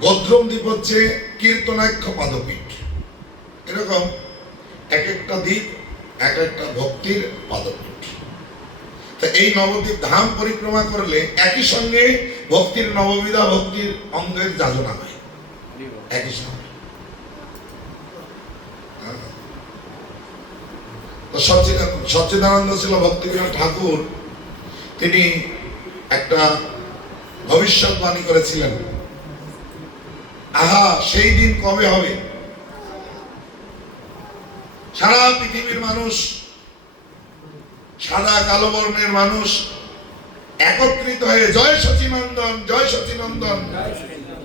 গদ্রম দ্বীপ হচ্ছে কীর্তনাক্ষ পাদপীঠ। এরকম এক একটা দ্বীপ এক একটা ভক্তির পাদপীঠ। তা এই নবদ্বীপ ধাম পরিক্রমা করলে একই সঙ্গে ভক্তির নববিধা ভক্তির অঙ্গের যাজনা হয় একই সঙ্গে। তো সচ্চিদানন্দ ছিল ভক্তিবিনোদ ঠাকুর, তিনি একটা ভবিষ্যৎবাণী করেছিলেন, আহা সেই দিন কবে হবে, সারা পৃথিবীর মানুষ, সাদা কালো বর্ণের মানুষ একত্রিত হয়ে জয় সচিনন্দন জয় সচিনন্দন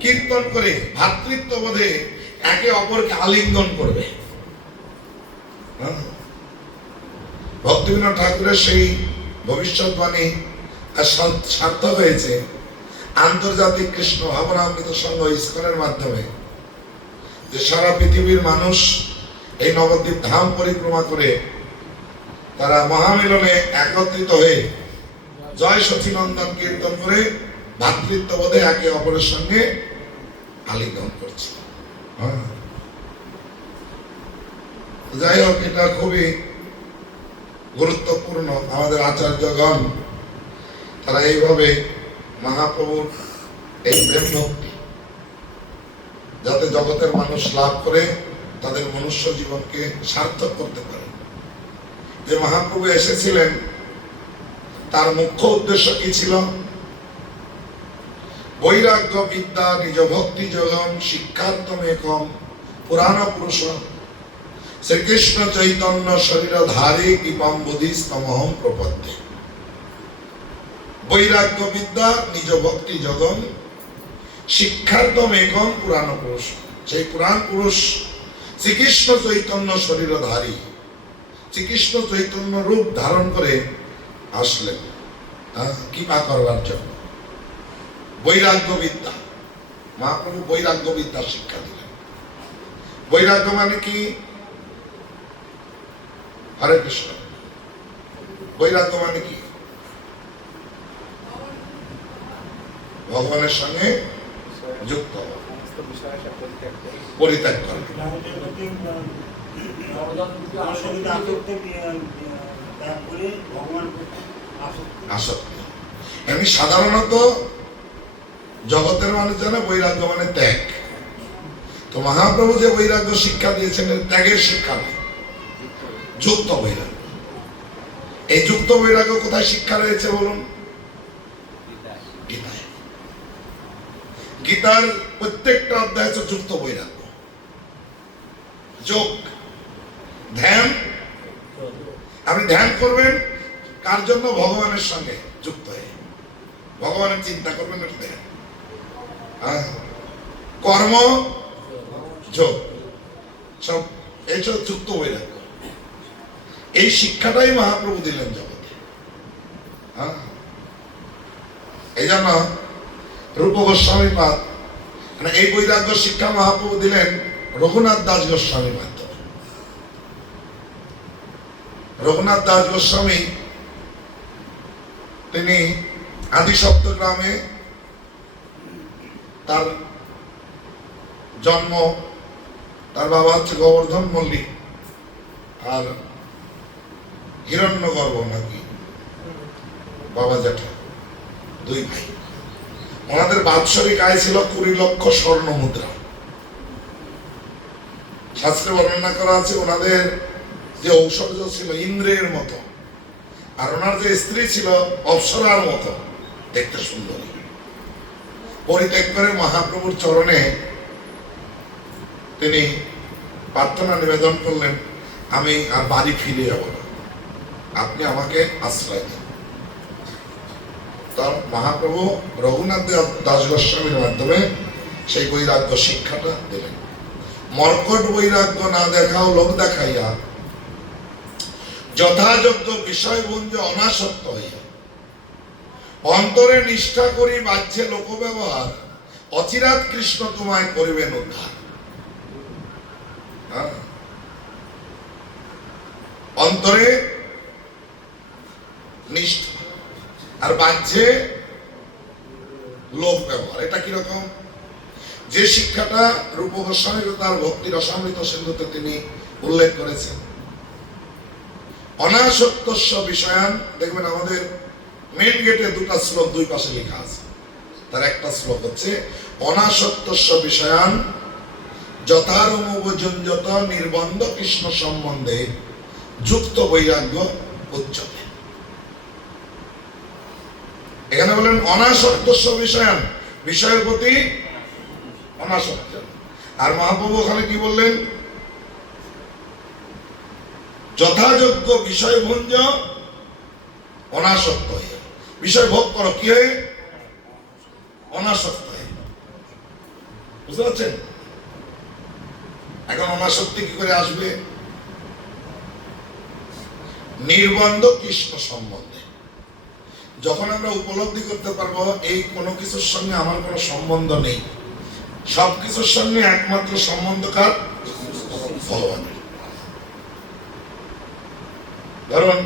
কীর্তন করে ভ্রাতৃত্ববোধে একে অপরকে আলিঙ্গন করবে। ভক্তিবিনোদ ঠাকুরের সেই ভবিষ্যৎবাণী সার্থক হয়েছে আন্তর্জাতিক কৃষ্ণ ভাবনামৃত সংঘ ইসকনের মাধ্যমে, যে সারা পৃথিবীর মানুষ এই নবদ্বীপ ধাম পরিক্রমা করে তারা মহামিলনে একত্রিত হয়ে জয় সচিনন্দন কীর্তন করে ভ্রাতৃত্ববোধে একে অপরের সঙ্গে আলিঙ্গন করছে। যাই হোক, এটা খুবই গুরুত্বপূর্ণ। আমাদের আচার্যগণ তারা এইভাবে মহাপ্রভুর এই প্রেম ভক্তি যাতে জগতের মানুষ লাভ করে তাদের মনুষ্য জীবনকে সার্থক করতে পারে। যে মহাপ্রভু এসেছিলেন তার মুখ্য উদ্দেশ্য কি ছিল? বৈরাগ্য বিদ্যা নিজ ভক্তি যোগম শিক্ষার্থম একম পুরাণ পুরুষ শ্রীকৃষ্ণ চৈতন্য শরীর ধারে কৃপম বুদ্ধিস্তমহম প্রপদ্যে। বৈরাগ্য বিদ্যা নিজ ভক্তি যোগম শিক্ষার্থম একম পুরাণ পুরুষ, সেই পুরাণ পুরুষ শ্রীকৃষ্ণ চৈতন্য শরীরধারী, শ্রীকৃষ্ণ চৈতন্য রূপ ধারণ করে আসলেন কৃপা করবার জন্য। বৈরাগ্য বিদ্যা, মহাপ্রভু বৈরাগ্য বিদ্যা শিক্ষা দিলেন। বৈরাগ্য মানে কি? হরে কৃষ্ণ। বৈরাগ্য মানে কি? ভগবানের সঙ্গে যুক্ত হওয়া, পরিত্যাগ করা। আসক্তি এমনি সাধারণত জগতের মানুষ জানে বৈরাগ্য মানে ত্যাগ। তো মহাপ্রভু যে বৈরাগ্য শিক্ষা দিয়েছেন ত্যাগের শিক্ষা নয়, যুক্ত বৈরাগ্য। এই যুক্ত বৈরাগ্য কোথায় শিক্ষা রয়েছে বলুন? গীতায়। গীতার প্রত্যেকটা অধ্যায় হচ্ছে যুক্ত বৈরাগ্য। যোগ, ধ্যান। আপনি ধ্যান করবেন কার জন্য? ভগবানের সঙ্গে যুক্ত হয়ে ভগবানের চিন্তা করবেন, এটা ধ্যান। কর্ম যোগ, সব এইসব যুক্ত বৈরাগ্য। এই শিক্ষাটাই মহাপ্রভু দিলেন জগতে। এই জন্য রূপ গোস্বামী পাদ মানে এই বৈরাগ্য শিক্ষা মহাপ্রভু দিলেন রঘুনাথ দাস গোস্বামীর মাধ্যমে। রঘুনাথ দাস গোস্বামী তিনি আদিসপ্ত গ্রামে তার জন্ম। তার বাবা হচ্ছে গোবর্ধন মল্লিক আর হিরণ্যগর্ভ নাকি বাবা জ্যাঠা, দুই ভাই। ওনাদের বাৎসরিক আয় ছিল 20 লক্ষ স্বর্ণ মুদ্রা। শাস্ত্রে বর্ণনা করা আছে ওনাদের যে ঔষধ ছিল ইন্দ্রের মতো, আর ওনার যে স্ত্রী ছিল অপ্সরার মতো দেখতে সুন্দরী। পরিত্যাগ করে মহাপ্রভুর চরণে তিনি প্রার্থনা নিবেদন করলেন, আমি আর বাড়ি ফিরে যাব না, আপনি আমাকে আশ্রয় দিন। তার মহাপ্রভু রঘুনাথ দাস গোস্বামীর মাধ্যমে সেই বৈরাগ্য শিক্ষাটা দিলেন। মর্কট বৈরাগ্য না দেখাও লোক দেখাইয়া, যথাযোগ্য বিষয় ভঞ্জ অনাসক্ত হইয়া, অন্তরে নিষ্ঠা করি বাহ্যে লোক ব্যবহার, অচিরাত কৃষ্ণ তোমায় করিবেন উদ্ধার। অন্তরে নিষ্ঠা আর বাহ্যে লোক ব্যবহার। এটা কিরকম? যে শিক্ষাটা রূপ গোস্বামী তার ভক্তি রসামৃত সিন্ধুতে তিনি উল্লেখ করেছেন, অনাসক্তস্য বিষয়ান। দেখবেন আমাদের মেন গেটে দুটা শ্লোক দুই পাশে লেখা আছে। তার একটা শ্লোক হচ্ছে অনাসক্তস্য বিষয়ান যথারমুপযঞ্জত নির্বন্ধ কৃষ্ণ সম্বন্ধে যুক্ত বৈরাগ্য উচ্চতে। এখানে বলেন অনাসক্তস্য বিষয়ান, বিষয়ের প্রতি অনাসক্ত। আর মহাপ্রভু ওখানে কি বললেন? যথাযোগ্য বিষয় ভুঞ্জ অনাসক্ত হয়ে, বিষয় ভোগ করো কি হয়ে? অনাসক্ত হয়ে। বুঝতে পারছেন? এখন অনাসক্তি কি করে আসবে? নির্বন্ধ কৃষ্ণ সম্বন্ধে যখন আমরা উপলব্ধি করতে পারবো এই কোনো কিছুর সঙ্গে আমার কোনো সম্বন্ধ নেই, সবকিছুর সঙ্গে একমাত্র সম্বন্ধ কার? ভগবানের। ধরুন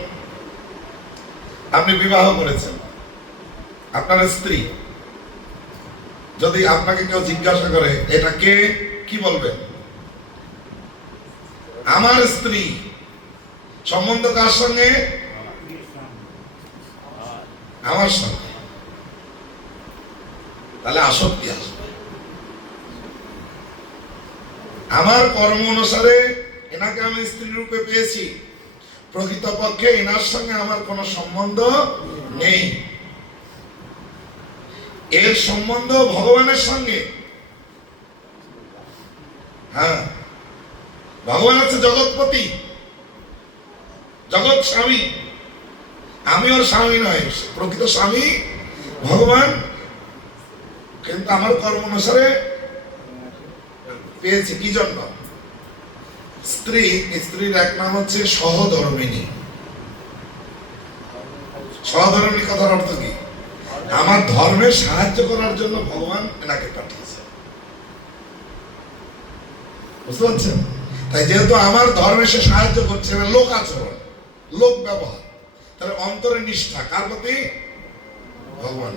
আপনি বিবাহ করেছেন, আপনার স্ত্রী, যদি আপনাকে কেউ জিজ্ঞাসা করে এটা কে, কি বলবেন? আমার স্ত্রী। সম্বন্ধ কার সঙ্গে? আমার সঙ্গে। তাহলে আসক্তি আসবে। আমার কর্ম অনুসারে এনাকে আমি স্ত্রী রূপে পেয়েছি, প্রকৃতপক্ষে এনার সঙ্গে আমার কোনো সম্বন্ধ নেই। এর সম্বন্ধ ভগবানের সঙ্গে। হ্যাঁ, ভগবান হচ্ছে জগৎপতি, জগৎ স্বামী। আমি ওর স্বামী নয়, প্রকৃত স্বামী ভগবান, কিন্তু আমার কর্ম অনুসারে পেয়েছি। কি জন্য? স্ত্রী, স্ত্রীর এক নাম হচ্ছে সহধর্মিণী। সহধর্মিণী কথার অর্থ কি? আমার ধর্মে সাহায্য করার জন্য ভগবান এনাকে পাঠিয়েছে। বুঝতে পারছেন? তাই যেহেতু আমার ধর্মে সে সাহায্য করছে, লোক আচরণ, লোক ব্যবহার, তাহলে অন্তরে নিষ্ঠা কার প্রতি? ভগবান।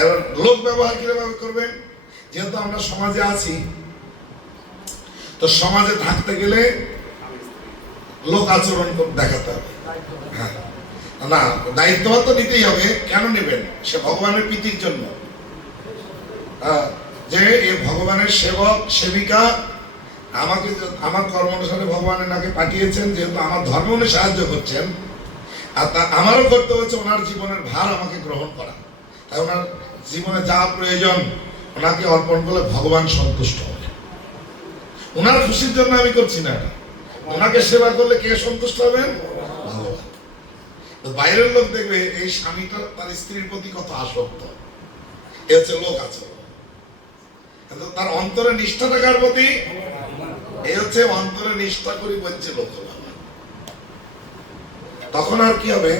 এবার লোক ব্যবহার কিভাবে করবেন? যেহেতু আমরা সমাজে আছি, তো সমাজে থাকতে গেলে লোক আচরণ দেখাতে হবে। হ্যাঁ, না, দায়িত্ব তো নিতেই হবে। কেন নেবেন? সে ভগবানের প্রীতির জন্য। যে এ ভগবানের সেবক সেবিকা, আমাকে আমার কর্ম অনুসারে ভগবান এনাকে পাঠিয়েছেন, যেহেতু আমার ধর্ম উনি সাহায্য করছেন, আর তা আমারও করতে হচ্ছে ওনার জীবনের ভার আমাকে গ্রহণ করা। তাই ওনার জীবনে যা প্রয়োজন ওনাকে অর্পণ করলে ভগবান সন্তুষ্ট হবে। ওনার খুশির জন্য আমি করছি না, ওনাকে সেবা করলে কে সন্তুষ্ট হবেন? ভগবান। তো বাইরের লোক দেখবে এই স্বামীটা তার স্ত্রীর প্রতি কত আসক্ত, এ হচ্ছে লোক আচরণ। কিন্তু তার অন্তরে নিষ্ঠাটা কার প্রতি? এ হচ্ছে অন্তরে নিষ্ঠা করি বলছে লোক। তখন আর কি হবে?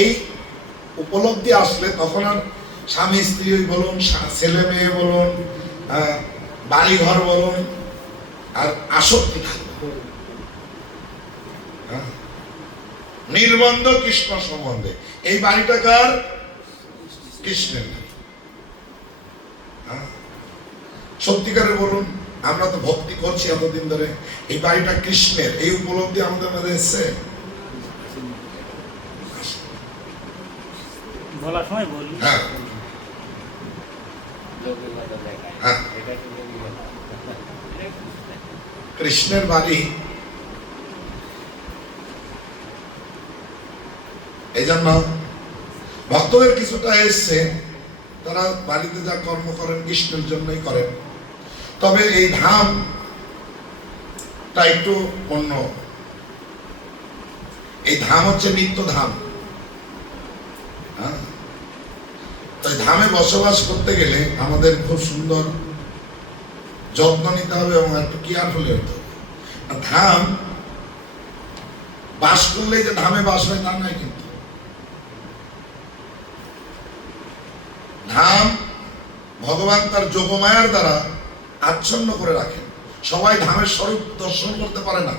এই উপলব্ধি আসলে তখন আর স্বামী স্ত্রী বলুন, ছেলে মেয়ে বলুন, বাড়ি ঘর বলুন, আর আসক্তি থাকবে। নির্বন্ধ কৃষ্ণ সম্বন্ধে। এই বাড়িটা কার? কৃষ্ণের। সত্যিকারে বলুন, আমরা তো ভক্তি করছি এতদিন ধরে, এই বাড়িটা কৃষ্ণের, এই উপলব্ধি আমাদের মধ্যে এসছে? বলার সময় বলি। হ্যাঁ, হ্যাঁ, কৃষ্ণের বাড়ি। এই জন্য ভক্তদের কিছুটা এসছে, তারা বাড়িতে যা কর্ম করেন কৃষ্ণের জন্যই করেন। তবে এই ধামটা একটু অন্য। এই ধাম হচ্ছে নিত্য ধাম। তাই ধামে বসবাস করতে গেলে আমাদের খুব সুন্দর যত্ন নিতে হবে এবং একটু কেয়ারফুল হতে হবে। ধাম বাস করলে যে ধামে বাস হয় তা নয়, কিন্তু ধাম ভগবান তার যোগমায়ার দ্বারা আচ্ছন্ন করে রাখেন। সবাই ধামের স্বরূপ দর্শন করতে পারে না,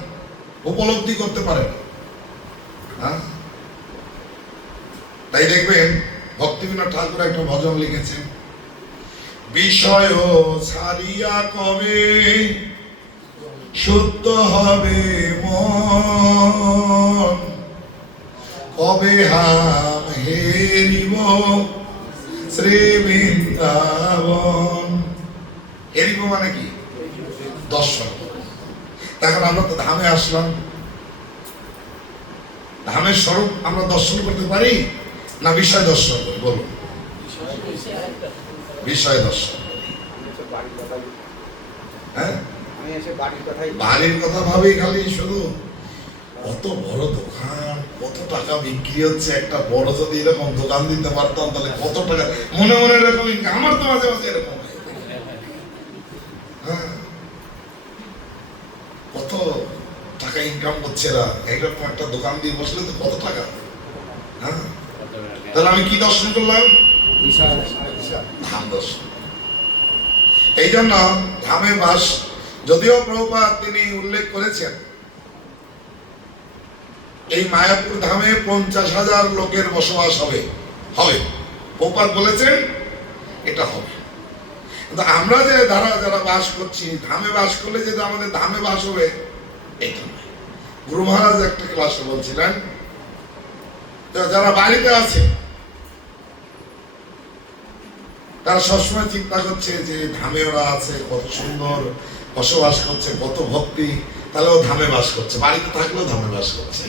উপলব্ধি করতে পারে না। তাই দেখবেন ভক্তিবিনোদ ঠাকুর একটা ভজন লিখেছেন, বিষয় ছাড়িয়া কবে শুদ্ধ হবে মন, কবে হাম হেরিব শ্রী বৃন্দাবন। হেরিব মানে কি? দর্শন। এখন আমরা তো ধামে আসলাম, ধামের স্বরূপ আমরা দর্শন করতে পারি না বিষয় দর্শন করি? বলুন, বিষয় দর্শন। হ্যাঁ, বাড়ির কথা ভাবি খালি শুধু। কত বড় দোকান, কত টাকা বিক্রি হচ্ছে। একটা বড় যদি এরকম দোকান দিতে পারতাম তাহলে কত টাকা, মনে মনে এরকম income। আমার তো মাঝে মাঝে এরকম হয়। হ্যাঁ, কত টাকা ইনকাম করছে এরা, এইরকম একটা দোকান দিয়ে বসলে তো কত টাকা। হ্যাঁ, তাহলে আমি কি দর্শন করলাম? ধাম দর্শন। এই জন্য ধামে বাস, যদিও প্রভুপাদ তিনি উল্লেখ করেছেন এই মায়াপুর ধামে 50,000 লোকের বসবাস হবে। প্রভুপাদ বলেছেন এটা হবে। কিন্তু আমরা যে যারা বাস করছি, ধামে বাস করলে যে আমাদের ধামে বাস হবে এটা নয়। গুরু মহারাজ একটা ক্লাসে বলছিলেন, যারা বাড়িতে আছে তারা সবসময় চিন্তা করছে যে ধামে ওরা আছে, কত সুন্দর বসবাস করছে, কত ভক্তি, তাহলে ও ধামে বাস করছে। বাড়িতে থাকলেও ধামে বাস করছে।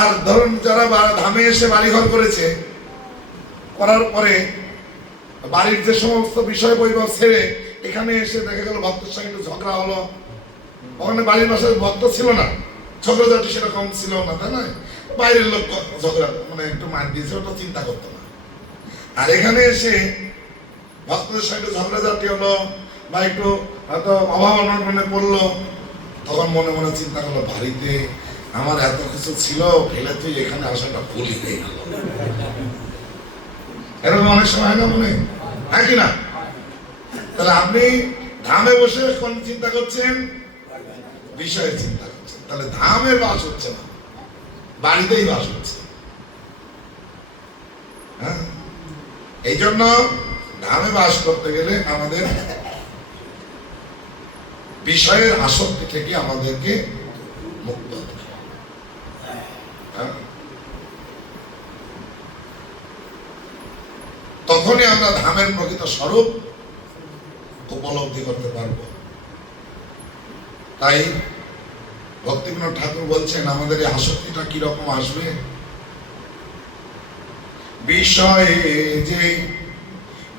আর ধরুন যারা ধামে এসে বাড়িঘর করেছে, করার পরে বাড়ির যে সমস্ত বিষয় বৈভব ছেড়ে এখানে এসে দেখা গেল ভক্তের সঙ্গে একটু ঝগড়া হলো। ওখানে বাড়ির পাশে ভক্ত ছিল না, ঝগড়াঝাটি সেরকম ছিল না, তাই না? বাইরের লোক ঝগড়া মানে একটু মার দিয়েছে, ওটা চিন্তা করতো না। আর এখানে এসে ভক্তদের সঙ্গে ঝগড়াঝাটি হলো বা একটু হয়তো অভাব অনটনে পড়লো, তখন মনে মনে চিন্তা করলো বাড়িতে আমার এত কিছু ছিল, ফেলে তুই এখানে আসাটা ভুলই হয়ে গেল। এরকম অনেক সময় হয় না মনে, হ্যাঁ কি না? তাহলে আপনি ধামে বসে কোন চিন্তা করছেন? বিষয়ের চিন্তা করছেন। তাহলে ধামের বাস হচ্ছে না, বাড়িতেই বাস হচ্ছে। হ্যাঁ, এই জন্য ধামে বাস করতে গেলে আমাদের বিষয়ের আসক্তি থেকে আমাদেরকে মুক্ত হতে হবে। হ্যাঁ, তখনই আমরা ধামের প্রকৃত স্বরূপ উপলব্ধি করতে পারব। তাই ভক্তিবিনোদ ঠাকুর বলছেন আমাদের এই আসক্তিটা কিরকম আসবে? বিষয়ে যে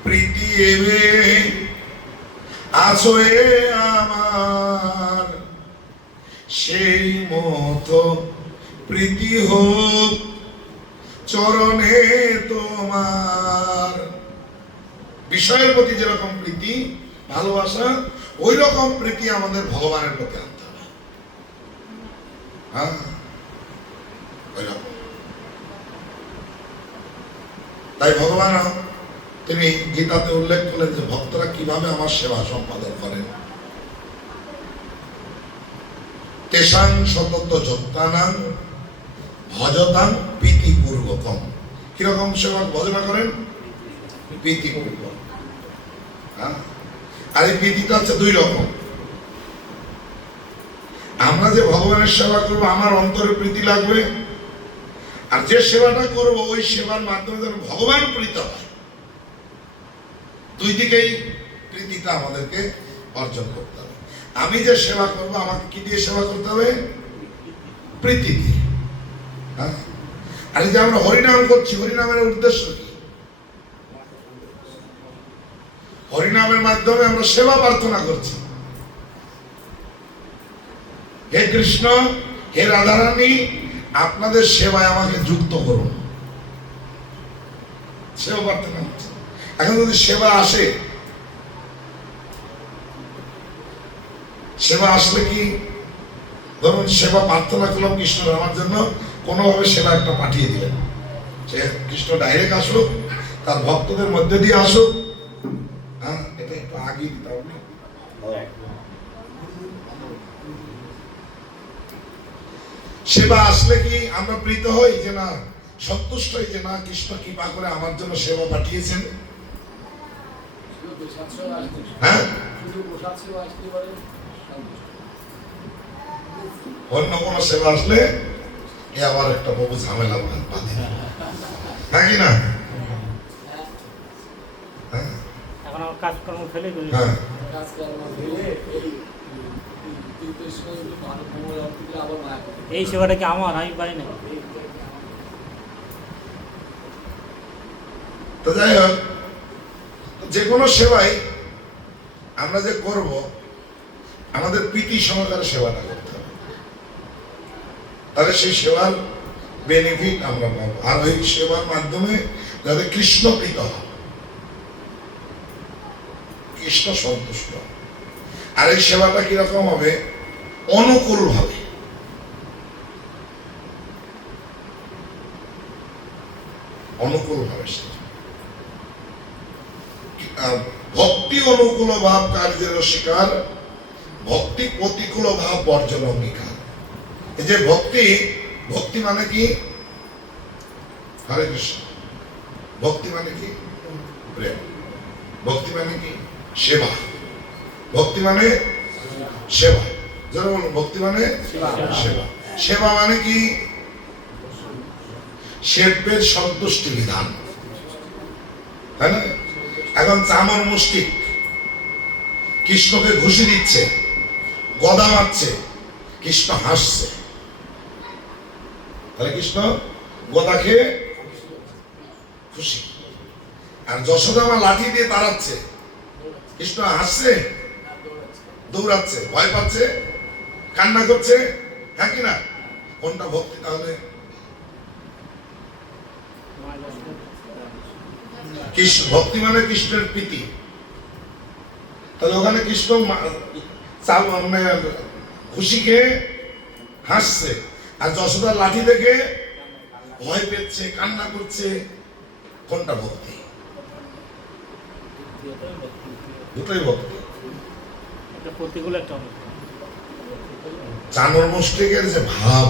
প্রীতি এবে আসে আমার, সেই মতো প্রীতি হোক চরণে তোমার। বিষয়ের প্রতি যেরকম প্রীতি ভালোবাসা, ওই রকম প্রীতি আমাদের ভগবানের প্রতি আনতে হবে। হ্যাঁ, ওই রকম। তাই ভগবান তিনি গীতাতে উল্লেখ করলেন যে ভক্তরা কিভাবে আমার সেবা সম্পাদন করেন। তেষাং সতত যত্নানাং ভজতাং প্রীতিপূর্বকম। কিরকম সেবা ভজনা করেন? প্রীতিপূর্বক। আর এই প্রীতিটা হচ্ছে দুই রকম। আমরা যে ভগবানের সেবা করবো আমার অন্তরে প্রীতি লাগবে, আর যে সেবাটা করব ওই সেবার মাধ্যমে যেন ভগবান প্রীত হয়। দুই দিকেই প্রীতিটা আমাদেরকে অর্জন করতে হবে। আমি যে সেবা করব আমাকে কি দিয়ে সেবা করতে হবে? প্রীতি দিয়ে। হ্যাঁ, আর এই যে আমরা হরিনাম করছি, হরিনামের উদ্দেশ্য কি? হরিনামের মাধ্যমে আমরা সেবা প্রার্থনা করছি। হে কৃষ্ণ, হে রাধারানী, আপনাদের সেবায় আমাকে যুক্ত করুন। সেবা প্রার্থনা হচ্ছে। এখন যদি সেবা আসে, সেবা আসলে কি, ধরুন সেবা প্রার্থনা করলাম কৃষ্ণ আমার জন্য, কোনোভাবে সেবা একটা পাঠিয়ে দিলেন, সে কৃষ্ণ ডাইরেক্ট আসুক, তার ভক্তদের মধ্যে দিয়ে আসুক। হ্যাঁ, এটা একটু আগে দিতে হবে। সেবা আসলে কি আমরা প্রীত হই যে না, সন্তুষ্ট হই যে না কৃষ্ণ কৃপা করে আমার জন্য সেবা পাঠিয়েছেন? হ্যাঁ, অন্য কোন সেবা আসলে এ আবার একটা বহু ঝামেলা বাঁধে, হ্যাঁ কি না? এখন আমার কাজকর্ম ফেলে হ্যাঁ, এই সেবাটা কি আমার, আমি পারি না? তো যাই হোক, যে কোনো সেবাই আমরা যে করব আমাদের প্রীতি সহকারে সেবাটা করতে হবে, তাহলে সেই সেবার বেনিফিট আমরা পাবো। আর ওই সেবার মাধ্যমে যাতে কৃষ্ণ প্রীত হয়, কৃষ্ণ সন্তুষ্ট। আর এই সেবাটা কিরকম হবে? অনুকূল ভাবে, অনুকূল ভাবে। ভক্তি অনুকূল ভাব কার্যের স্বীকার, ভক্তি প্রতিকূল ভাব বর্জন অঙ্গীকার। এই যে ভক্তি, ভক্তি মানে কি? হরে কৃষ্ণ। ভক্তি মানে কি? প্রেম। ভক্তি মানে কি? সেবা। ভক্তি মানে সেবা। যারা বলুন, ভক্তি মানে সেবা। সেবা মানে কি? সেব্যের সন্তুষ্টি বিধান, তাই না? এখন চামর মুষ্টিক কৃষ্ণকে ঘুষি দিচ্ছে, গদা মারছে, কৃষ্ণ হাসছে। তাহলে কৃষ্ণ গদা খেয়ে খুশি। আর যশোদা মা লাঠি দিয়ে তাড়াচ্ছে, কৃষ্ণ হাসছে, দৌড়াচ্ছে, ভয় পাচ্ছে, কান্না করছে, হ্যাঁ কিনা? কোনটা ভক্তি তাহলে? কৃষ্ণ ভক্তি মানে কৃষ্ণের প্রীতি। তাহলে ওখানে কৃষ্ণ মানে খুশি খেয়ে হাসছে, আর যশোদার লাঠি দেখে ভয় পেচ্ছে, কান্না করছে। কোনটা ভক্তি? দুটোই ভক্তি। প্রতিকূল একটা চামর মুষ্টিকের যে ভাব,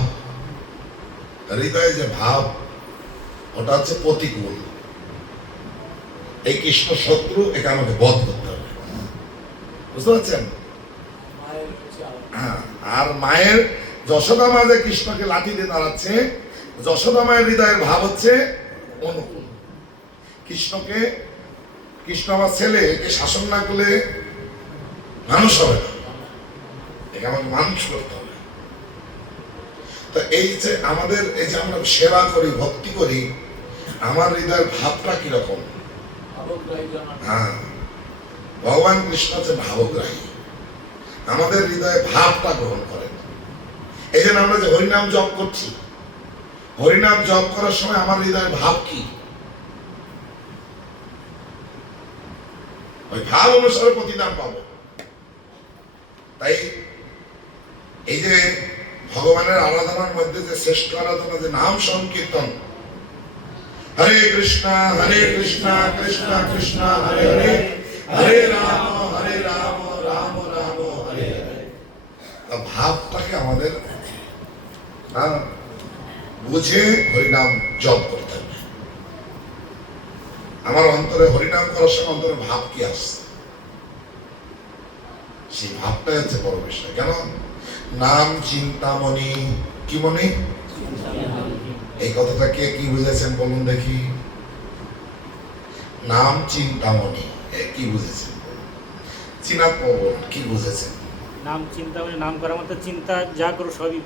হৃদয়ে যে ভাব, ওটা হচ্ছে প্রতিকূল। এই কৃষ্ণ শত্রু, একে আমাকে বধ করতে হবে, বুঝতে পারছেন? আর মায়ের যশোদা মা যে কৃষ্ণকে লাঠি দিয়ে দাঁড়াচ্ছে, যশোদা মায়ের হৃদয়ের ভাব হচ্ছে অনুকূল। কৃষ্ণকে, কৃষ্ণ আমার ছেলে, একে শাসন না করলে মানুষ হবে না, একে আমাকে মানুষ করতে হবে। তো এই যে আমাদের, এই যে আমরা সেবা করি, ভক্তি করি, আমার হৃদয়ের ভাবটা কিরকম? হ্যাঁ, ভগবান কৃষ্ণ হচ্ছে ভাবগ্রাহী, আমাদের হৃদয়ে ভাবটা গ্রহণ করেন। এই জন্য আমরা যে হরিনাম জপ করছি, হরিনাম জপ করার সময় আমার হৃদয়ের ভাব কি? ওই ভাব অনুসারে প্রতিদান পাবো। তাই এই যে ভগবানের আরাধনার মধ্যে যে শ্রেষ্ঠ আরাধনা, যে নাম সংকীর্তন, হরে কৃষ্ণ কৃষ্ণ কৃষ্ণ হরে হরে, হরে রাম রাম রাম হরে হরে। ভাবটাকে আমাদের বুঝে হরিনাম জপ করতে হবে। আমার অন্তরে হরিনাম করার সময় অন্তরে ভাব কি আসছে, সেই ভাবটাই হচ্ছে বড় বিষয়। কেন? নাম চিন্তামণি, কি মনি? এই কথাটা কে কি বুঝেছেন বলুন দেখি? নাম চিন্তামণি কি বুঝেছেন? চিনাত কি বুঝেছেন? নাম চিন্তা মানে নাম করার মতো, চিন্তা যা করো সবই,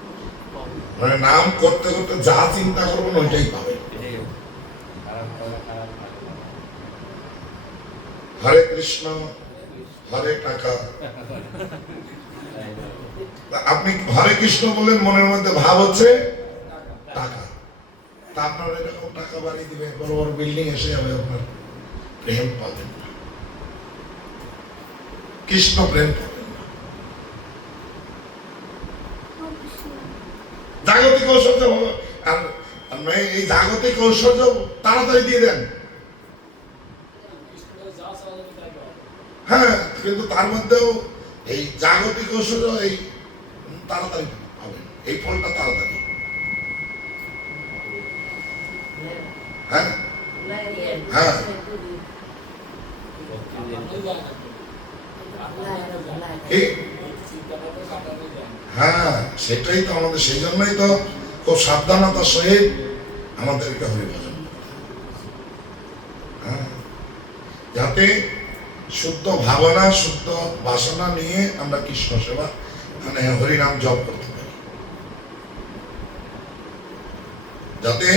মানে নাম করতে করতে যা চিন্তা করবেন ওইটাই পাবেন। হরে কৃষ্ণ হরে টাকা, আপনি হরে কৃষ্ণ বললেন, মনের মধ্যে ভাব হচ্ছে টাকা। তা আপনার এরকম টাকা বাড়ি দিবে, বড় বড় বিল্ডিং এসে যাবে, আপনার প্রেম পাবেন না, কৃষ্ণ প্রেম পাবেন না। জাগতিক ঐশ্বর্য, এই জাগতিক ঐশ্বর্য তাড়াতাড়ি দিয়ে দেন, হ্যাঁ, কিন্তু তার মধ্যেও এই জাগতিক ঐশ্বর্য এই তাড়াতাড়ি পাবেন, এই ফলটা তাড়াতাড়ি। হ্যাঁ হ্যাঁ, হ্যাঁ, সেটাই তো আমাদের, সেই জন্যই তো খুব সাবধানতার সহিত আমাদেরকে হরিভজন, হ্যাঁ, যাতে শুদ্ধ ভাবনা, শুদ্ধ বাসনা নিয়ে আমরা কৃষ্ণ সেবা মানে হরিনাম জপ করতে পারি, যাতে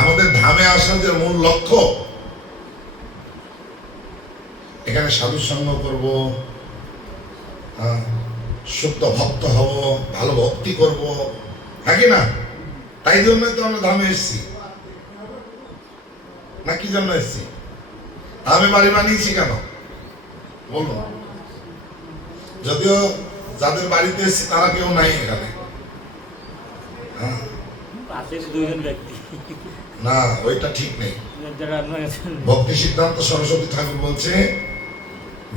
আমাদের ধামে আসার যে মূল লক্ষ্য, এখানে সাধু সঙ্গ করব, শুদ্ধ ভক্ত হব, ভালো ভক্তি করব, হ্যাঁ কি না? তাই জন্যই তো আমরা ধামে এসেছি, না কি জন্য এসেছি? ধামে বাড়ি বানিয়েছি কেন বলুন? যদিও যাদের বাড়িতে এসেছি তারা কেউ নাই এখানে, আছে দুইজন ব্যক্তি, না ওইটা ঠিক নেই। যারা আছেন। ভক্তি সিদ্ধান্ত সরস্বতী ঠাকুর বলছে,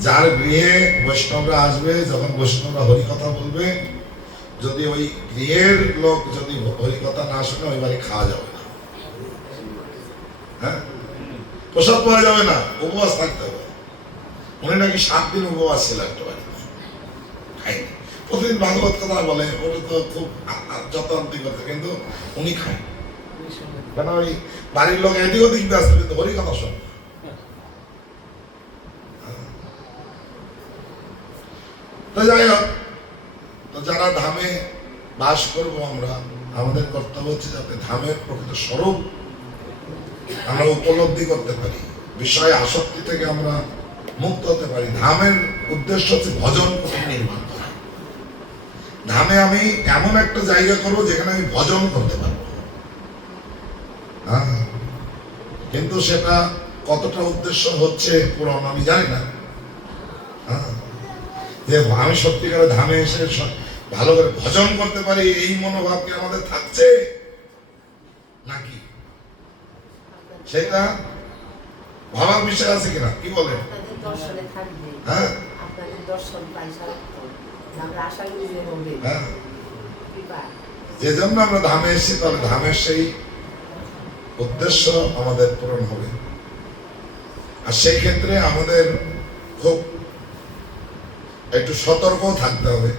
যার গৃহে বৈষ্ণবরা আসবে, যখন বৈষ্ণবরা হরিকথা বলবে, যদি ওই গৃহের লোক যদি হরিকথা না শুনে, ওই বাড়ি খাওয়া যাবে না, হ্যাঁ, প্রসাদ পাওয়া যাবে না, উপবাস থাকতে হবে। উনি নাকি 7 দিন উপবাস ছিল একটা বাড়িতে, খায়নি। প্রতিদিন ভাগবত কথা বলে, ওটা তো খুব যতান্তি করতে, কিন্তু উনি খায় কেন? ওই বাড়ির লোক এদিক ওদিক ব্যস্ত, কিন্তু হরিকথা শোনে। তো যাই হোক, তো যারা ধামে বাস করবো আমরা, আমাদের কর্তব্য হচ্ছে যাতে ধামের প্রকৃত স্বরূপ আমরা উপলব্ধি করতে পারি, বিষয় আসক্তি থেকে আমরা মুক্ত হতে পারি। ধামের উদ্দেশ্য হচ্ছে ভজন কুটির নির্মাণ করা। ধামে আমি এমন একটা জায়গা করবো যেখানে আমি ভজন করতে পারবো, হ্যাঁ, কিন্তু সেটা কতটা উদ্দেশ্য হচ্ছে পূরণ আমি জানি না। হ্যাঁ, যে আমি সত্যিকারে ধামে এসে ভালো করে ভজন করতে পারি, এই মনোভাব কি আমাদের থাকছে নাকি? সেটা ভাবার বিষয় আছে কিনা, কি বলেন? হ্যাঁ, হ্যাঁ, যে জন্য আমরা ধামে এসেছি, তাহলে ধামের সেই উদ্দেশ্য আমাদের পূরণ হবে। আর সেই ক্ষেত্রে আমাদের খুব একটু সতর্ক থাকতে হবে,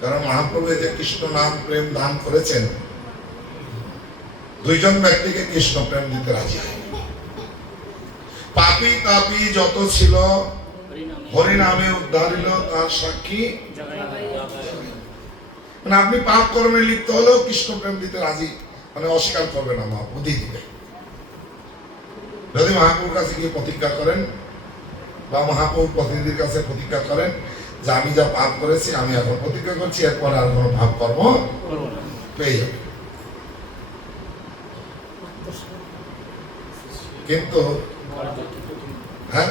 কারণ মহাপ্রভু যে কৃষ্ণ নাম প্রেম দান করেছেন, 2 জন ব্যক্তিকে কৃষ্ণ প্রেম দিতে রাজি হয়। পাপী তাপী যত ছিল, হরিনামে উদ্ধারিল তার সাক্ষী। মানে আপনি পাপ কর্মে লিপ্ত হলেও কৃষ্ণ প্রেম দিতে রাজি, মানে অস্বীকার করবে না, মহাপ্রভু দিয়ে দিবে। যদি মহাপ্রভুর কাছে গিয়ে প্রতিজ্ঞা করেন, বা মহাপ্রভু প্রতিনিধির কাছে প্রতিজ্ঞা করেন যে আমি যা পাপ করেছি, আমি এখন প্রতিজ্ঞা করছি এরপর আর কোনো পাপ কর্ম পেয়ে যাবে। কিন্তু হ্যাঁ,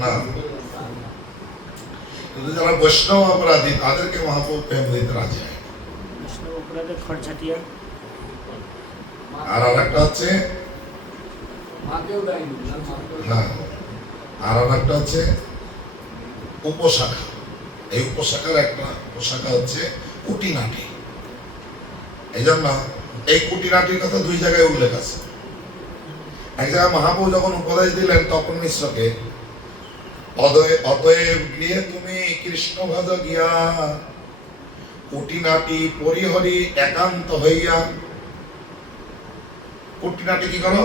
না, কিন্তু যারা বৈষ্ণব অপরাধী তাদেরকে মহাপ্রভু প্রেম দিতে রাজি হয়। আর আরেকটা হচ্ছে, হ্যাঁ, আর আরেকটা হচ্ছে উপশাখা। এই উপশাখার একটা উপশাখা হচ্ছে কুটিনাটি। এই জন্য এই কুটিনাটির কথা 2 জায়গায় উল্লেখ আছে। এক জায়গায় মহাপ্রভু যখন উপদেশ দিলেন তপন মিশ্রকে, অতএব গৃহে তুমি কৃষ্ণ ভজ গিয়া, কুটিনাটি পরিহরি একান্ত হইয়া। কুটিনাটি কি করো?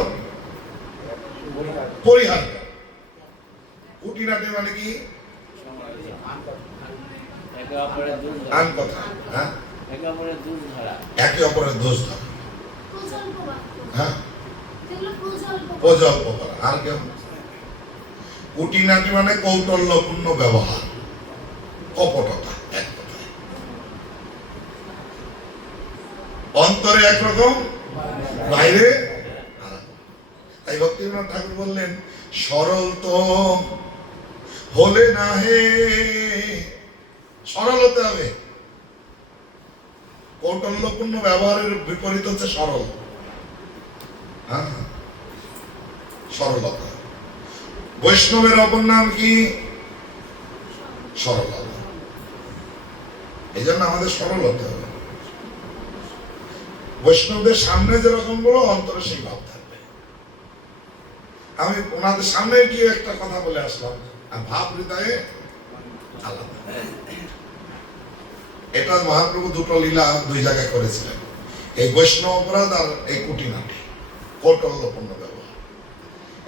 পরিহার। কুটিনাটি মানে কি? আন কথা, হ্যাঁ, একে অপরের দোষ ধরা, হ্যাঁ, প্রজল্প করা। আর কেউ? কুটিনাটি মানে কৌটল্যপূর্ণ ব্যবহার, কপটতা, এক কথায়। অন্তরে একরকম, বাইরে। তাই ভক্তিবিনোদ ঠাকুর বললেন, সরল তো হলে না হে। সরল হতে হবে। কৌটল্যপূর্ণ ব্যবহারের বিপরীত হচ্ছে সরল, হ্যাঁ, সরলতা। বৈষ্ণবের অপর নাম কি? সরলতা। এই জন্য আমাদের সরল হতে হবে। বৈষ্ণবদের সামনে যেরকম বলো, অন্তরে সেই ভাব থাকবে। আমি ওনাদের সামনে গিয়ে একটা কথা বলে আসলাম, আর ভাব হৃদয়ে আলাদা। এটা মহাপ্রভু 2টো লীলা 2 জায়গায় করেছিলেন। এই বৈষ্ণব অপরাধ আর এই কুটিনাটি কৌটল্যপূর্ণ ব্যবহার,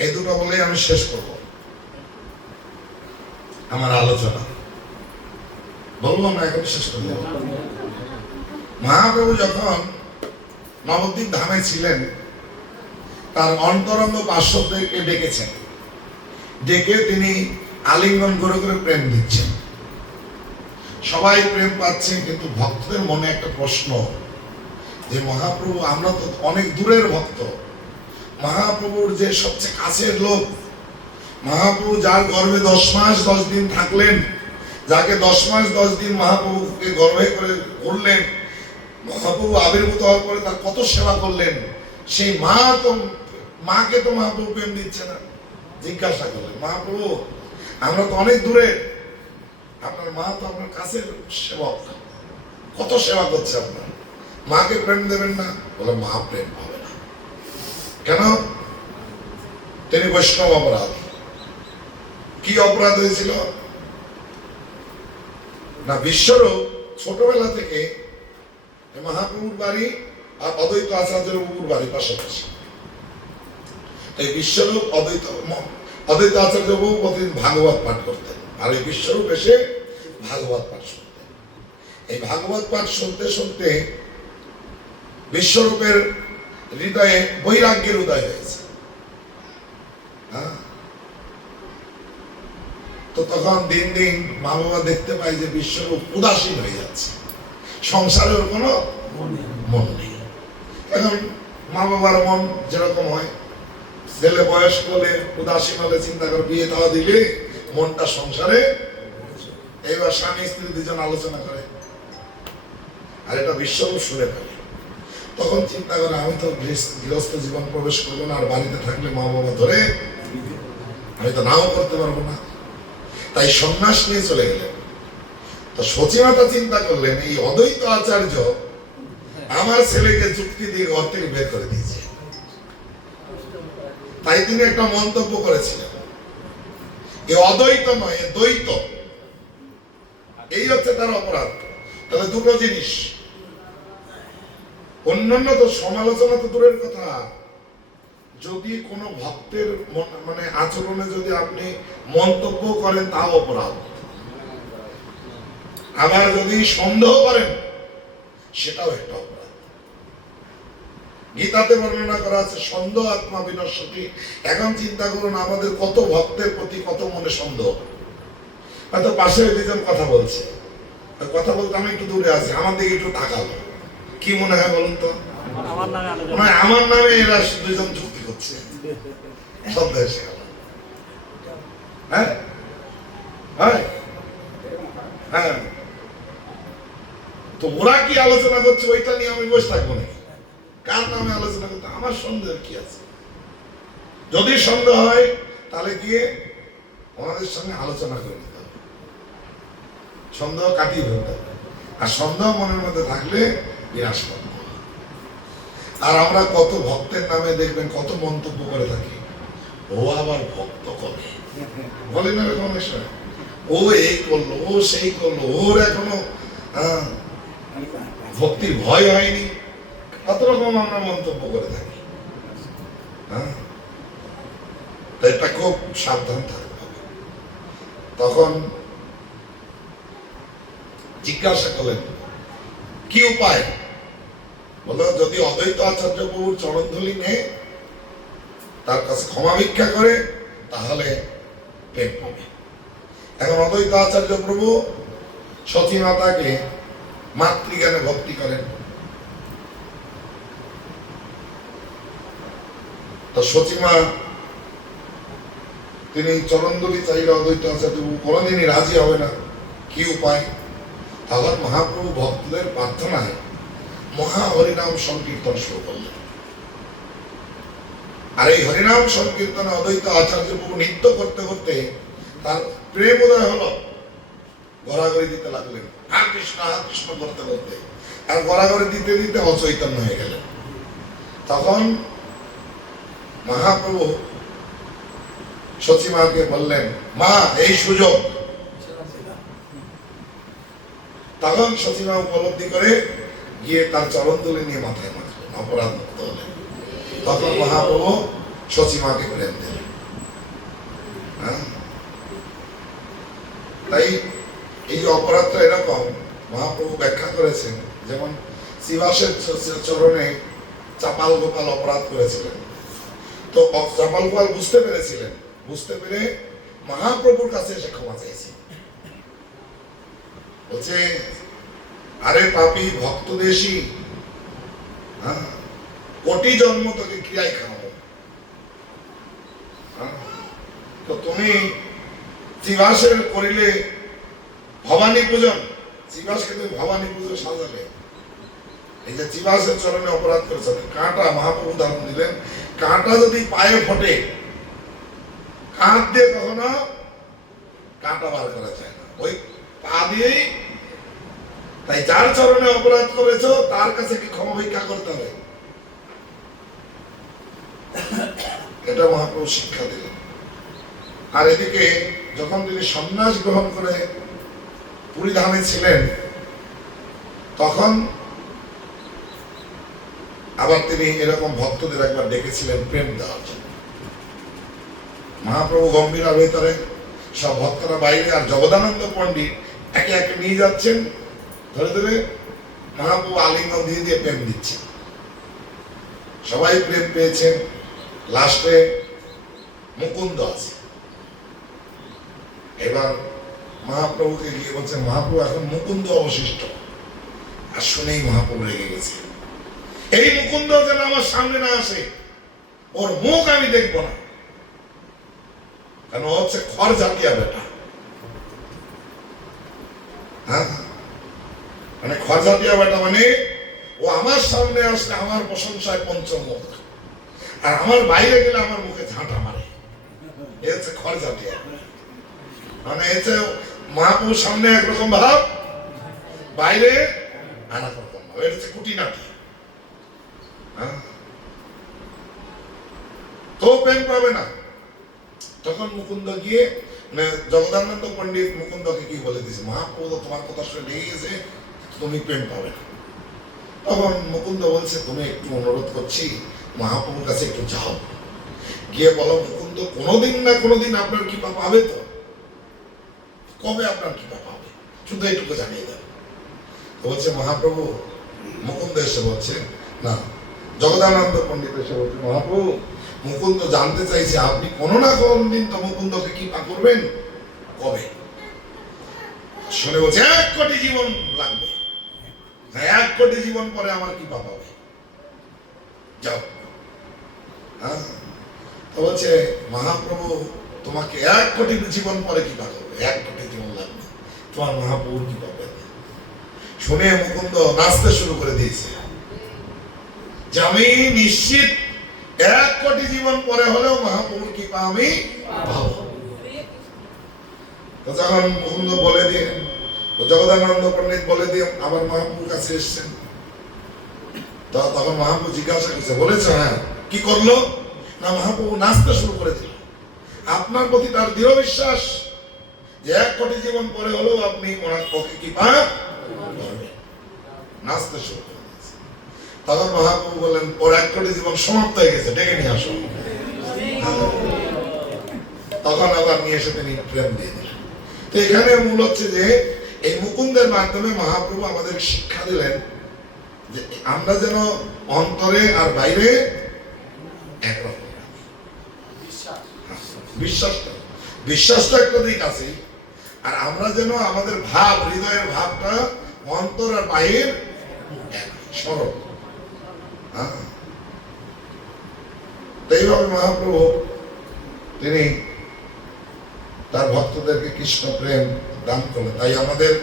এই দুটো বলেই আমি শেষ করব আমার আলোচনা। বলবো না, এখন শেষ করবো। মহাপ্রভু যখন নবদ্বীপ ধামে ছিলেন, তার অন্তরঙ্গ পার্শ্বদেরকে ডেকেছেন, ডেকে তিনি আলিঙ্গন করে করে প্রেম দিচ্ছেন। সবাই প্রেম পাচ্ছে, কিন্তু ভক্তদের মনে একটা প্রশ্ন যে মহাপ্রভু, আমরা তো অনেক দূরের ভক্ত, মহাপ্রভুর যে সবচেয়ে কাছের লোক, মহাপ্রভু যার গর্ভে 10 মাস 10 দিন থাকলেন, যাকে 10 মাস 10 দিন মহাপ্রভুকে গর্ভে করে করলেন, মহাপ্রভু আবির্ভূত হওয়ার পরে তার কত সেবা করলেন, সেই মাকে তো মহাপ্রভু প্রেম দিচ্ছে না। জিজ্ঞাসা করলেন, মহাপ্রভু আমরা তো অনেক দূরে, আপনার মা তো আপনার কাছের সেবক, কত সেবা করছে আপনার, মাকে প্রেম দেবেন না? বলে মা প্রেম পাবে না। কেন? তিনি বৈষ্ণব অপরাধ। কি অপরাধ হয়েছিল না, বিশ্বরূপ ছোটবেলা থেকে মহাপ্রভুর বাড়ি আর অদ্বৈত আচার্যের বাবুর বাড়ি পাশাপাশি। এই বিশ্বরূপ অদ্বৈত আচার্য বাবু প্রতিদিন ভাগবত পাঠ করতেন, আর এই বিশ্বরূপ এসে ভাগবত পাঠ শুনতেন। এই ভাগবত পাঠ শুনতে শুনতে বিশ্বরূপের হৃদয়ে বৈরাগ্যের উদয় হয়েছে। তো তখন দিন দিন মা বাবা দেখতে পাই যে বিশ্বরূপ উদাসীন হয়ে যাচ্ছে, সংসারের কোনো মন নেই। এখন মা বাবার মন যেরকম হয়, ছেলে বয়স হলে উদাসীন হলে চিন্তা করে বিয়ে দেওয়া দিলে মনটা সংসারে। এইবার স্বামী স্ত্রী দুজন আলোচনা করে, আর এটা বিশ্বরূপ শুনে ফেলে। তখন চিন্তা করে আমি তো গৃহস্থ জীবন প্রবেশ করবো না, আর বাড়িতে থাকলে মা বাবা ধরে আমি তো নাও করতে পারবো না, তাই সন্ন্যাস নিয়ে চলে গেলেন। তো সচিমাতা চিন্তা করলেন, এই অদ্বৈত আচার্য আমার ছেলেকে যুক্তি দিয়ে ঘর থেকে বের করে দিয়েছে। তাই তিনি একটা মন্তব্য করেছিলেন, এ অদ্বৈত নয়, এ দ্বৈত। এই হচ্ছে তার অপরাধ। তাহলে দুটো জিনিস, অন্যান্য তো সমালোচনা তো দূরের কথা, যদি কোনো ভক্তের মানে আচরণে যদি আপনি মন্তব্য করেন তাও অপরাধ, আবার যদি সন্দেহ করেন সেটাও একটা অপরাধ। গীতাতে বর্ণনা করা আছে সন্দেহ আত্মা বিনশ্যতি। এখন চিন্তা করুন আমাদের কত ভক্তের প্রতি কত মনে সন্দেহ। হয়তো পাশে দুজন কথা বলছে, কথা বলতে আমি একটু দূরে আছি, আমার দিকে একটু তাকালো, কি মনে হয় বলুন তো? আমার নামে এরা দুজন যুক্তি করছে, সন্দেহ এসে গেল। হ্যাঁ হ্যাঁ হ্যাঁ, তো ওরা কি আলোচনা করছে ওইটা নিয়ে আমি বসে থাকবো নাকি? কার নামে আলোচনা করতে আমার সন্দেহ কি আছে? যদি সন্দেহ হয় তাহলে গিয়ে ওনাদের সঙ্গে আলোচনা করে নিতে হবে, সন্দেহ কাটিয়ে ফেলতে হবে। আর সন্দেহ মনের মধ্যে থাকলে বিনাশ করতে হবে। আর আমরা কত ভক্তের নামে দেখবেন কত মন্তব্য করে থাকি, ও আবার ভক্ত করে বলে না এরকম বিষয়, ও এই করলো, ও সেই করলো, ওর এখনো ভক্তির ভয় হয়নি, কত রকম আমরা মন্তব্য করে থাকি। এটা খুব সাবধান থাকতে হবে। তখন জিজ্ঞাসা করলেন কি উপায়? বলল যদি অদ্বৈত আচার্য প্রভুর চরণধূলি নেয়, তার কাছে ক্ষমা ভিক্ষা করে, তাহলে পেট পাবে। এখন অদ্বৈত আচার্য প্রভু সতী মাতাকে মাতৃজ্ঞানে ভক্তি করেন। তো সতীমা তিনি চরণধূলি চাইলে অদ্বৈত আচার্য প্রভু কোনোদিনই রাজি হবে না। কি উপায়? তখন মহাপ্রভু ভক্তদের প্রার্থনায় মহা হরিনাম সংকীর্তন শুরু করলেন। আর এই হরিনাম সংকীর্তনে অদ্বৈত আচার্য প্রভু নৃত্য করতে করতে তার প্রেম উদয় হলো, গড়াগড়ি দিতে লাগলেন, হা কৃষ্ণ করতে করতে, আর গড়াগড়ি দিতে দিতে অচৈতন্য হয়ে গেলেন। তখন মহাপ্রভু সচিমাকে বললেন, মা এই সুযোগ। তখন সচিমা উপলব্ধি করে গিয়ে তার চরণ তুলে নিয়ে মাথায় মাখলেন, অপরাধ মুক্ত হলেন। তখন মহাপ্রভু সচিমাকে প্রেম দিলেন। হ্যাঁ, তাই এই যে অপরাধটা এরকম মহাপ্রভু ব্যাখ্যা করেছেন। যেমন শ্রীবাসের চরণে চাপাল গোপাল অপরাধ করেছিলেন, তো চাপাল গোপাল বুঝতে পেরেছিলেন, বুঝতে পেরে মহাপ্রভুর কাছে এসে ক্ষমা চাইছে। বলছে, আরে পাপী ভক্ত দেশী, কোটি জন্ম তোকে ক্রিয়ায় খাওয়াবো, তো তুমি শ্রীবাসের করিলে ভবানী পূজন, শ্রীবাসকে তুমি ভবানী পুজো সাজালে। এই যে শ্রীবাসের চরণে অপরাধ করেছে, কাঁটা মহাপ্রভু উদাহরণ দিলেন, কাঁটা যদি পায়ে ফোটে, কাঁধ দিয়ে কখনো কাঁটা বার করা যায় না, ওই পা দিয়েই। তাই যার চরণে অপরাধ করেছো তার কাছে কি ক্ষমা ভিক্ষা করতে হবে, এটা মহাপ্রভু শিক্ষা দিলেন। আর এদিকে যখন তিনি সন্ন্যাস গ্রহণ করে পুরী ধামে ছিলেন, তখন আবার তিনি এরকম ভক্তদের একবার ডেকেছিলেন প্রেম দেওয়ার জন্য। মহাপ্রভু গম্ভীরার ভেতরে, সব ভক্তরা বাইরে, আর জগদানন্দ পণ্ডিত একে একে নিয়ে যাচ্ছেন, ধরে ধরে মহাপ্রভু আলিঙ্গন দিয়ে দিয়ে প্রেম দিচ্ছেন। সবাই প্রেম পেয়েছেন। লাস্টে মুকুন্দ আছে। এবার মহাপ্রভুকে গিয়ে বলছেন, মহাপ্রভু এখন মুকুন্দ অবশিষ্ট। আর শুনেই মহাপ্রভু রেগে গেছে, এই মুকুন্দ যেন আমার সামনে না আসে, ওর মুখ আমি দেখবো না, কারণ ও হচ্ছে খড় জাতীয় বেটা। হ্যাঁ, মানে খড় জাতীয় বেটা মানে ও আমার সামনে আসলে আমার প্রশংসায় পঞ্চমুখ, আর আমার বাইরে গেলে আমার মুখে ঝাঁটা মারে। এ হচ্ছে খড় জাতীয়, মানে এতে মহাপ্রভুর সামনে একরকম ভাব, বাইরে আর এক রকম ভাব। এটা হচ্ছে কুটিনাটি। তো প্রেম পাবে না। তখন মুকুন্দ গিয়ে, জগদানন্দ পণ্ডিত মুকুন্দকে কি বলে দিয়েছে, মহাপ্রভু তোমার কথা শুনে লেগে গেছে, তুমি প্রেম পাবে না। তখন মুকুন্দ বলছে, তুমি একটু অনুরোধ করছি, মহাপ্রভুর কাছে একটু যাও, গিয়ে বলো, মুকুন্দ কোনোদিন না কোনোদিন আপনার কৃপা পাবে, তো কবে আপনার কৃপা পাবে, শুধু এইটুকু জানিয়ে দেবে। বলছে মহাপ্রভু, মুকুন্দ এসে বলছে, না, জগদানন্দ পণ্ডিত এসে বলছে, মহাপ্রভু, মুকুন্দ জানতে চাইছে আপনি কোনো না কোন দিন তো মুকুন্দকে কৃপা করবেন, কবে? শুনে বলছে, 1 কোটি জীবন লাগবে, 1 কোটি জীবন পরে আমার কৃপা পাবে, যাও। হ্যাঁ, তো বলছে মহাপ্রভু তোমাকে 1 কোটি জীবন পরে কৃপা করবে, 1 কোটি জীবন লাগবে তোমার মহাপ্রভুর কৃপা পেতে। শুনে মুকুন্দ নাচতে শুরু করে দিয়েছে যে আমি নিশ্চিত 1 কোটি জীবন পরে হলেও মহাপ্রভুর কৃপা আমি পাবো। যখন মুকুন্দ বলে দিয়ে, জগদানন্দ পণ্ডিত বলে দিয়ে আবার মহাপ্রভুর কাছে এসছেন, তখন মহাপ্রভু জিজ্ঞাসা করছে, বলেছে হ্যাঁ, কি করলো? না, মহাপ্রভু নাচতে শুরু করে দিল। আপনার প্রতি তার দৃঢ় বিশ্বাস যে 1 কোটি জীবন পরে হলেও আপনি ওনার পক্ষে কৃপা করবেন। নাচতে শুরু করে দিয়েছে। তখন মহাপ্রভু বললেন, ওর 1 কোটি জীবন সমাপ্ত হয়ে গেছে, ডেকে নিয়ে আসো। তখন আবার নিয়ে এসে তিনি প্রেম দিয়ে দিলেন। তো এখানে মূল হচ্ছে যে এই মুকুন্দের মাধ্যমে মহাপ্রভু আমাদের শিক্ষা দিলেন যে আমরা যেন অন্তরে আর বাইরে একরকম। বিশ্বাসটা একটা দিক আছে, আর আমরা যেন আমাদের ভাব, হৃদয়ের ভাবটা অন্তর আর বাহির সরল। এইভাবে মহাপ্রভু তিনি তার ভক্তদেরকে কৃষ্ণ প্রেম দান করলেন। তাই আমাদের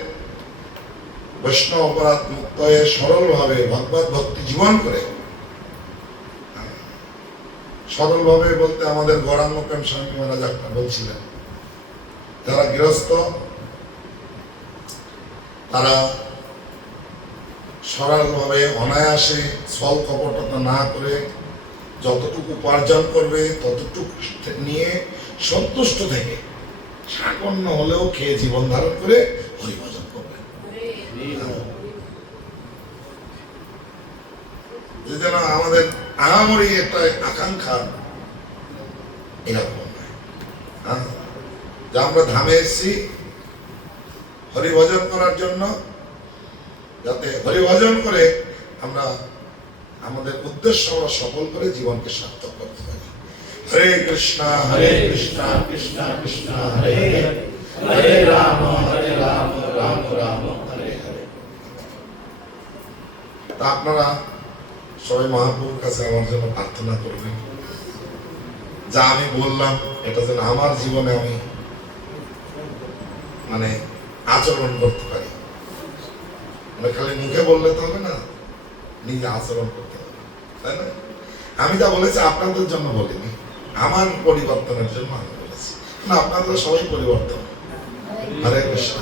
বৈষ্ণব অপরাধ মুক্ত হয়ে সরলভাবে ভগবত ভক্তি জীবন করে, সরলভাবে বলতে আমাদের গৌরাঙ্গ প্রেম স্বামী মহারাজ একটা বলছিলেন, যারা গৃহস্থ তারা সরলভাবে অনায়াসে ছল কপটতা না করে যতটুকু উপার্জন করবে ততটুকু নিয়ে সন্তুষ্ট থেকে সামান্য হলেও খেয়ে জীবন ধারণ করে হরিভজন করবে। যে যেন আমাদের আহামরি একটা আকাঙ্ক্ষা এরকম নয়। হ্যাঁ, যে আমরা ধামে এসেছি হরিভজন করার জন্য, যাতে হরিভজন করে আমরা আমাদের উদ্দেশ্য আমরা সফল করে জীবনকে সার্থক করতে পারি। হরে কৃষ্ণ কৃষ্ণ কৃষ্ণ হরে হরে, হরে রাম রাম রাম হরে হরে। তা আপনারা সবাই মহাপ্রভুর কাছে আমার জন্য প্রার্থনা করবেন, যা আমি বললাম এটা যেন আমার জীবনে আমি মানে আচরণ করতে পারি। মানে খালি মুখে বললে তো হবে না, নিজে আচরণ করতে হবে, তাই না? আমি যা বলেছি আপনাদের জন্য বলিনি, আমার পরিবর্তনের জন্য আমি বলেছি। না, আপনাদের সবাই পরিবর্তন। হরে কৃষ্ণ।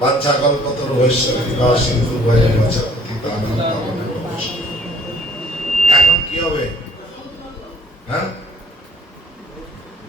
বাচ্চা কল্পতর বৈশ্বরী সিন্ধু ভয়ে মচাপতি এখন কি হবে? হ্যাঁ,